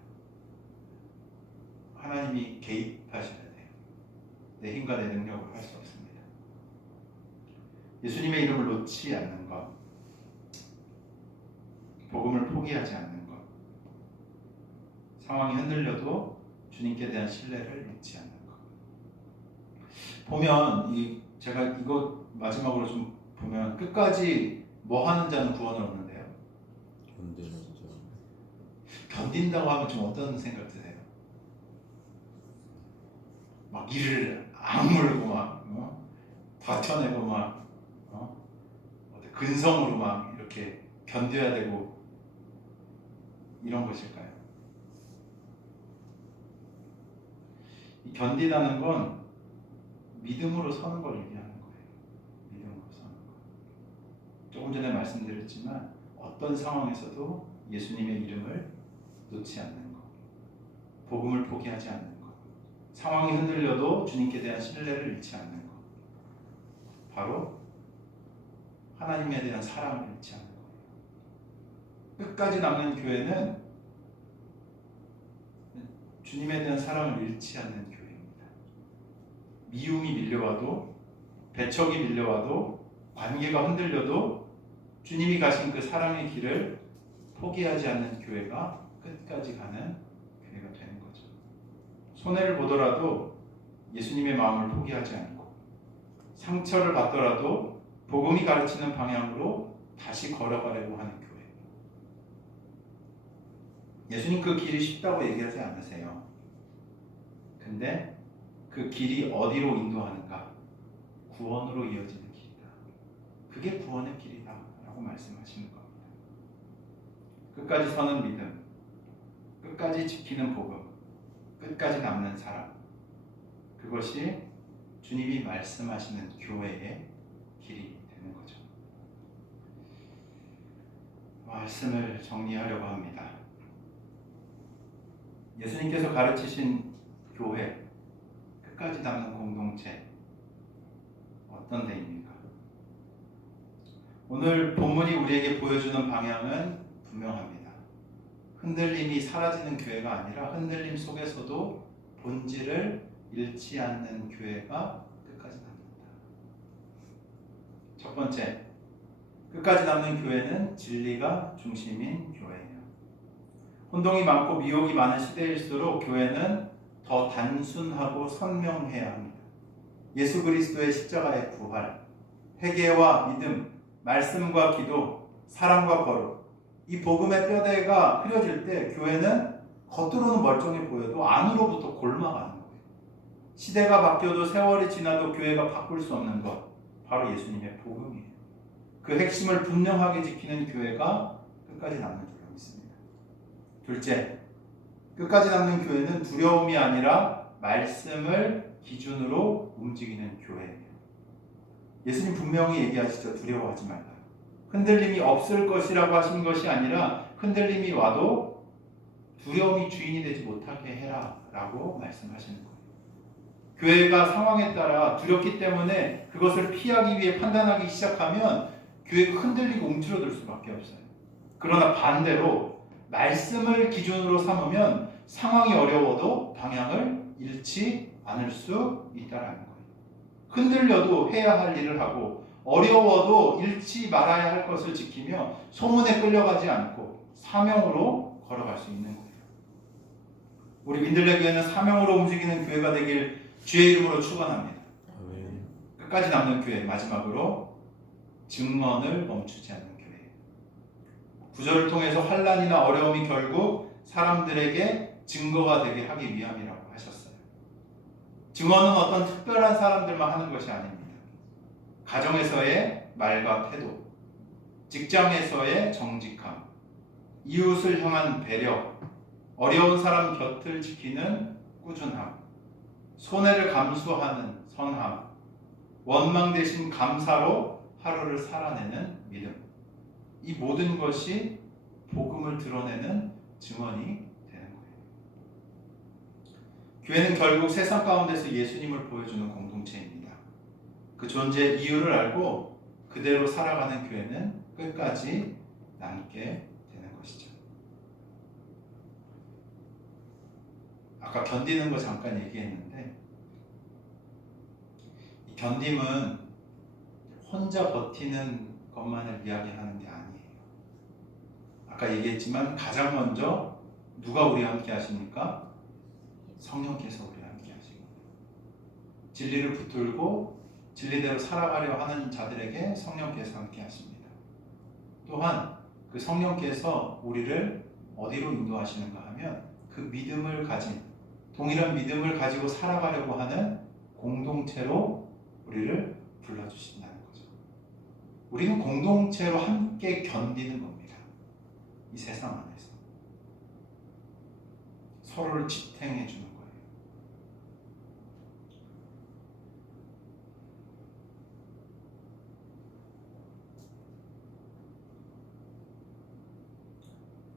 하나님이 개입하셔야 돼요. 내 힘과 내 능력으로 할 수 없습니다. 예수님의 이름을 놓지 않는 것, 복음을 포기하지 않는 것, 상황이 흔들려도 주님께 대한 신뢰를 잃지 않는 것. 보면 제가 이거 마지막으로 좀 보면 끝까지 뭐 하는 자는 구원을 얻는데요. 견딘다고 하면 좀 어떤 생각 드세요? 막 이를 악물고 막 버텨내고 막 근성으로 막 이렇게 견뎌야 되고 이런 것일까요? 이 견디다는 건 믿음으로 서는 걸 얘기하는 거예요. 믿음으로 서는 거. 조금 전에 말씀드렸지만 어떤 상황에서도 예수님의 이름을 놓지 않는 것, 복음을 포기하지 않는 것, 상황이 흔들려도 주님께 대한 신뢰를 잃지 않는 것, 바로 하나님에 대한 사랑을 잃지 않는 거예요. 끝까지 남는 교회는 주님에 대한 사랑을 잃지 않는 교회입니다. 미움이 밀려와도, 배척이 밀려와도, 관계가 흔들려도 주님이 가신 그 사랑의 길을 포기하지 않는 교회가 끝까지 가는 교회가 되는 거죠. 손해를 보더라도 예수님의 마음을 포기하지 않고, 상처를 받더라도 복음이 가르치는 방향으로 다시 걸어가려고 하는 교회. 예수님 그 길이 쉽다고 얘기하지 않으세요. 근데 그 길이 어디로 인도하는가? 구원으로 이어지는 길이다. 그게 구원의 길이다 라고 말씀하시는 겁니다. 끝까지 서는 믿음, 끝까지 지키는 복음, 끝까지 남는 사랑, 그것이 주님이 말씀하시는 교회의 길이 되는 거죠. 말씀을 정리하려고 합니다. 예수님께서 가르치신 교회, 끝까지 남는 공동체, 어떤 데입니까? 오늘 본문이 우리에게 보여주는 방향은 분명합니다. 흔들림이 사라지는 교회가 아니라 흔들림 속에서도 본질을 잃지 않는 교회가 끝까지 남는다. 첫 번째, 끝까지 남는 교회는 진리가 중심인 교회예요. 혼동이 많고 미혹이 많은 시대일수록 교회는 더 단순하고 선명해야 합니다. 예수 그리스도의 십자가의 부활, 회개와 믿음, 말씀과 기도, 사랑과 거룩, 이 복음의 뼈대가 흐려질 때 교회는 겉으로는 멀쩡해 보여도 안으로부터 골마가는 거예요. 시대가 바뀌어도 세월이 지나도 교회가 바꿀 수 없는 것, 바로 예수님의 복음이에요. 그 핵심을 분명하게 지키는 교회가 끝까지 남는 줄로 믿습니다. 둘째, 끝까지 남는 교회는 두려움이 아니라 말씀을 기준으로 움직이는 교회예요. 예수님 분명히 얘기하시죠. 두려워하지 말라. 흔들림이 없을 것이라고 하신 것이 아니라 흔들림이 와도 두려움이 주인이 되지 못하게 해라 라고 말씀하시는 거예요. 교회가 상황에 따라 두렵기 때문에 그것을 피하기 위해 판단하기 시작하면 교회가 흔들리고 움츠러들 수밖에 없어요. 그러나 반대로 말씀을 기준으로 삼으면 상황이 어려워도 방향을 잃지 않을 수 있다는 거예요. 흔들려도 해야 할 일을 하고 어려워도 잃지 말아야 할 것을 지키며 소문에 끌려가지 않고 사명으로 걸어갈 수 있는 거예요. 우리 민들레 교회는 사명으로 움직이는 교회가 되길 주의 이름으로 축원합니다. 끝까지 남는 교회, 마지막으로 증언을 멈추지 않는 교회. 구절을 통해서 환난이나 어려움이 결국 사람들에게 증거가 되게 하기 위함이라고 하셨어요. 증언은 어떤 특별한 사람들만 하는 것이 아닙니다. 가정에서의 말과 태도, 직장에서의 정직함, 이웃을 향한 배려, 어려운 사람 곁을 지키는 꾸준함, 손해를 감수하는 선함, 원망 대신 감사로 하루를 살아내는 믿음. 이 모든 것이 복음을 드러내는 증언이 되는 거예요. 교회는 결국 세상 가운데서 예수님을 보여주는 공동체입니다. 그 존재의 이유를 알고 그대로 살아가는 교회는 끝까지 남게 되는 것이죠. 아까 견디는 거 잠깐 얘기했는데 이 견딤은 혼자 버티는 것만을 이야기하는 게 아니에요. 아까 얘기했지만 가장 먼저 누가 우리와 함께 하십니까? 성령께서 우리와 함께 하시고 진리를 붙들고 진리대로 살아가려 하는 자들에게 성령께서 함께 하십니다. 또한 그 성령께서 우리를 어디로 인도하시는가 하면 그 믿음을 가진 동일한 믿음을 가지고 살아가려고 하는 공동체로 우리를 불러주신다는 거죠. 우리는 공동체로 함께 견디는 겁니다. 이 세상 안에서 서로를 지탱해 주는 거예요.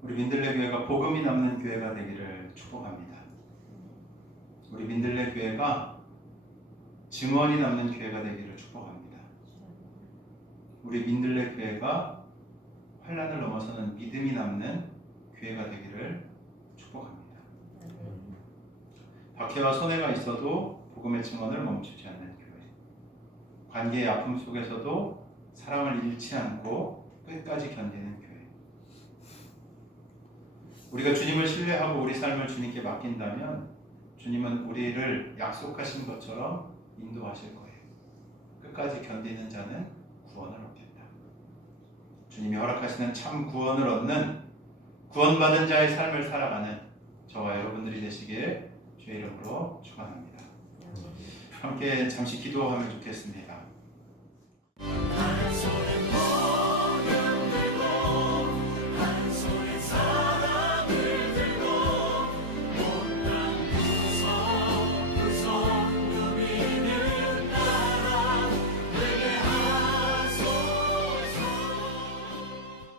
우리 민들레 교회가 복음이 남는 교회가 되기를 축복합니다. 우리 민들레 교회가 증언이 남는 교회가 되기를 축복합니다. 우리 민들레 교회가 환난을 넘어서는 믿음이 남는 교회가 되기를 축복합니다. 박해와 손해가 있어도 복음의 증언을 멈추지 않는 교회. 관계의 아픔 속에서도 사랑을 잃지 않고 끝까지 견디는 교회. 우리가 주님을 신뢰하고 우리 삶을 주님께 맡긴다면 주님은 우리를 약속하신 것처럼 인도하실 거예요. 끝까지 견디는 자는 구원을 얻겠다. 주님이 허락하시는 참 구원을 얻는 구원받은 자의 삶을 살아가는 저와 여러분들이 되시길 주의 이름으로 축원합니다. 함께 잠시 기도하면 좋겠습니다.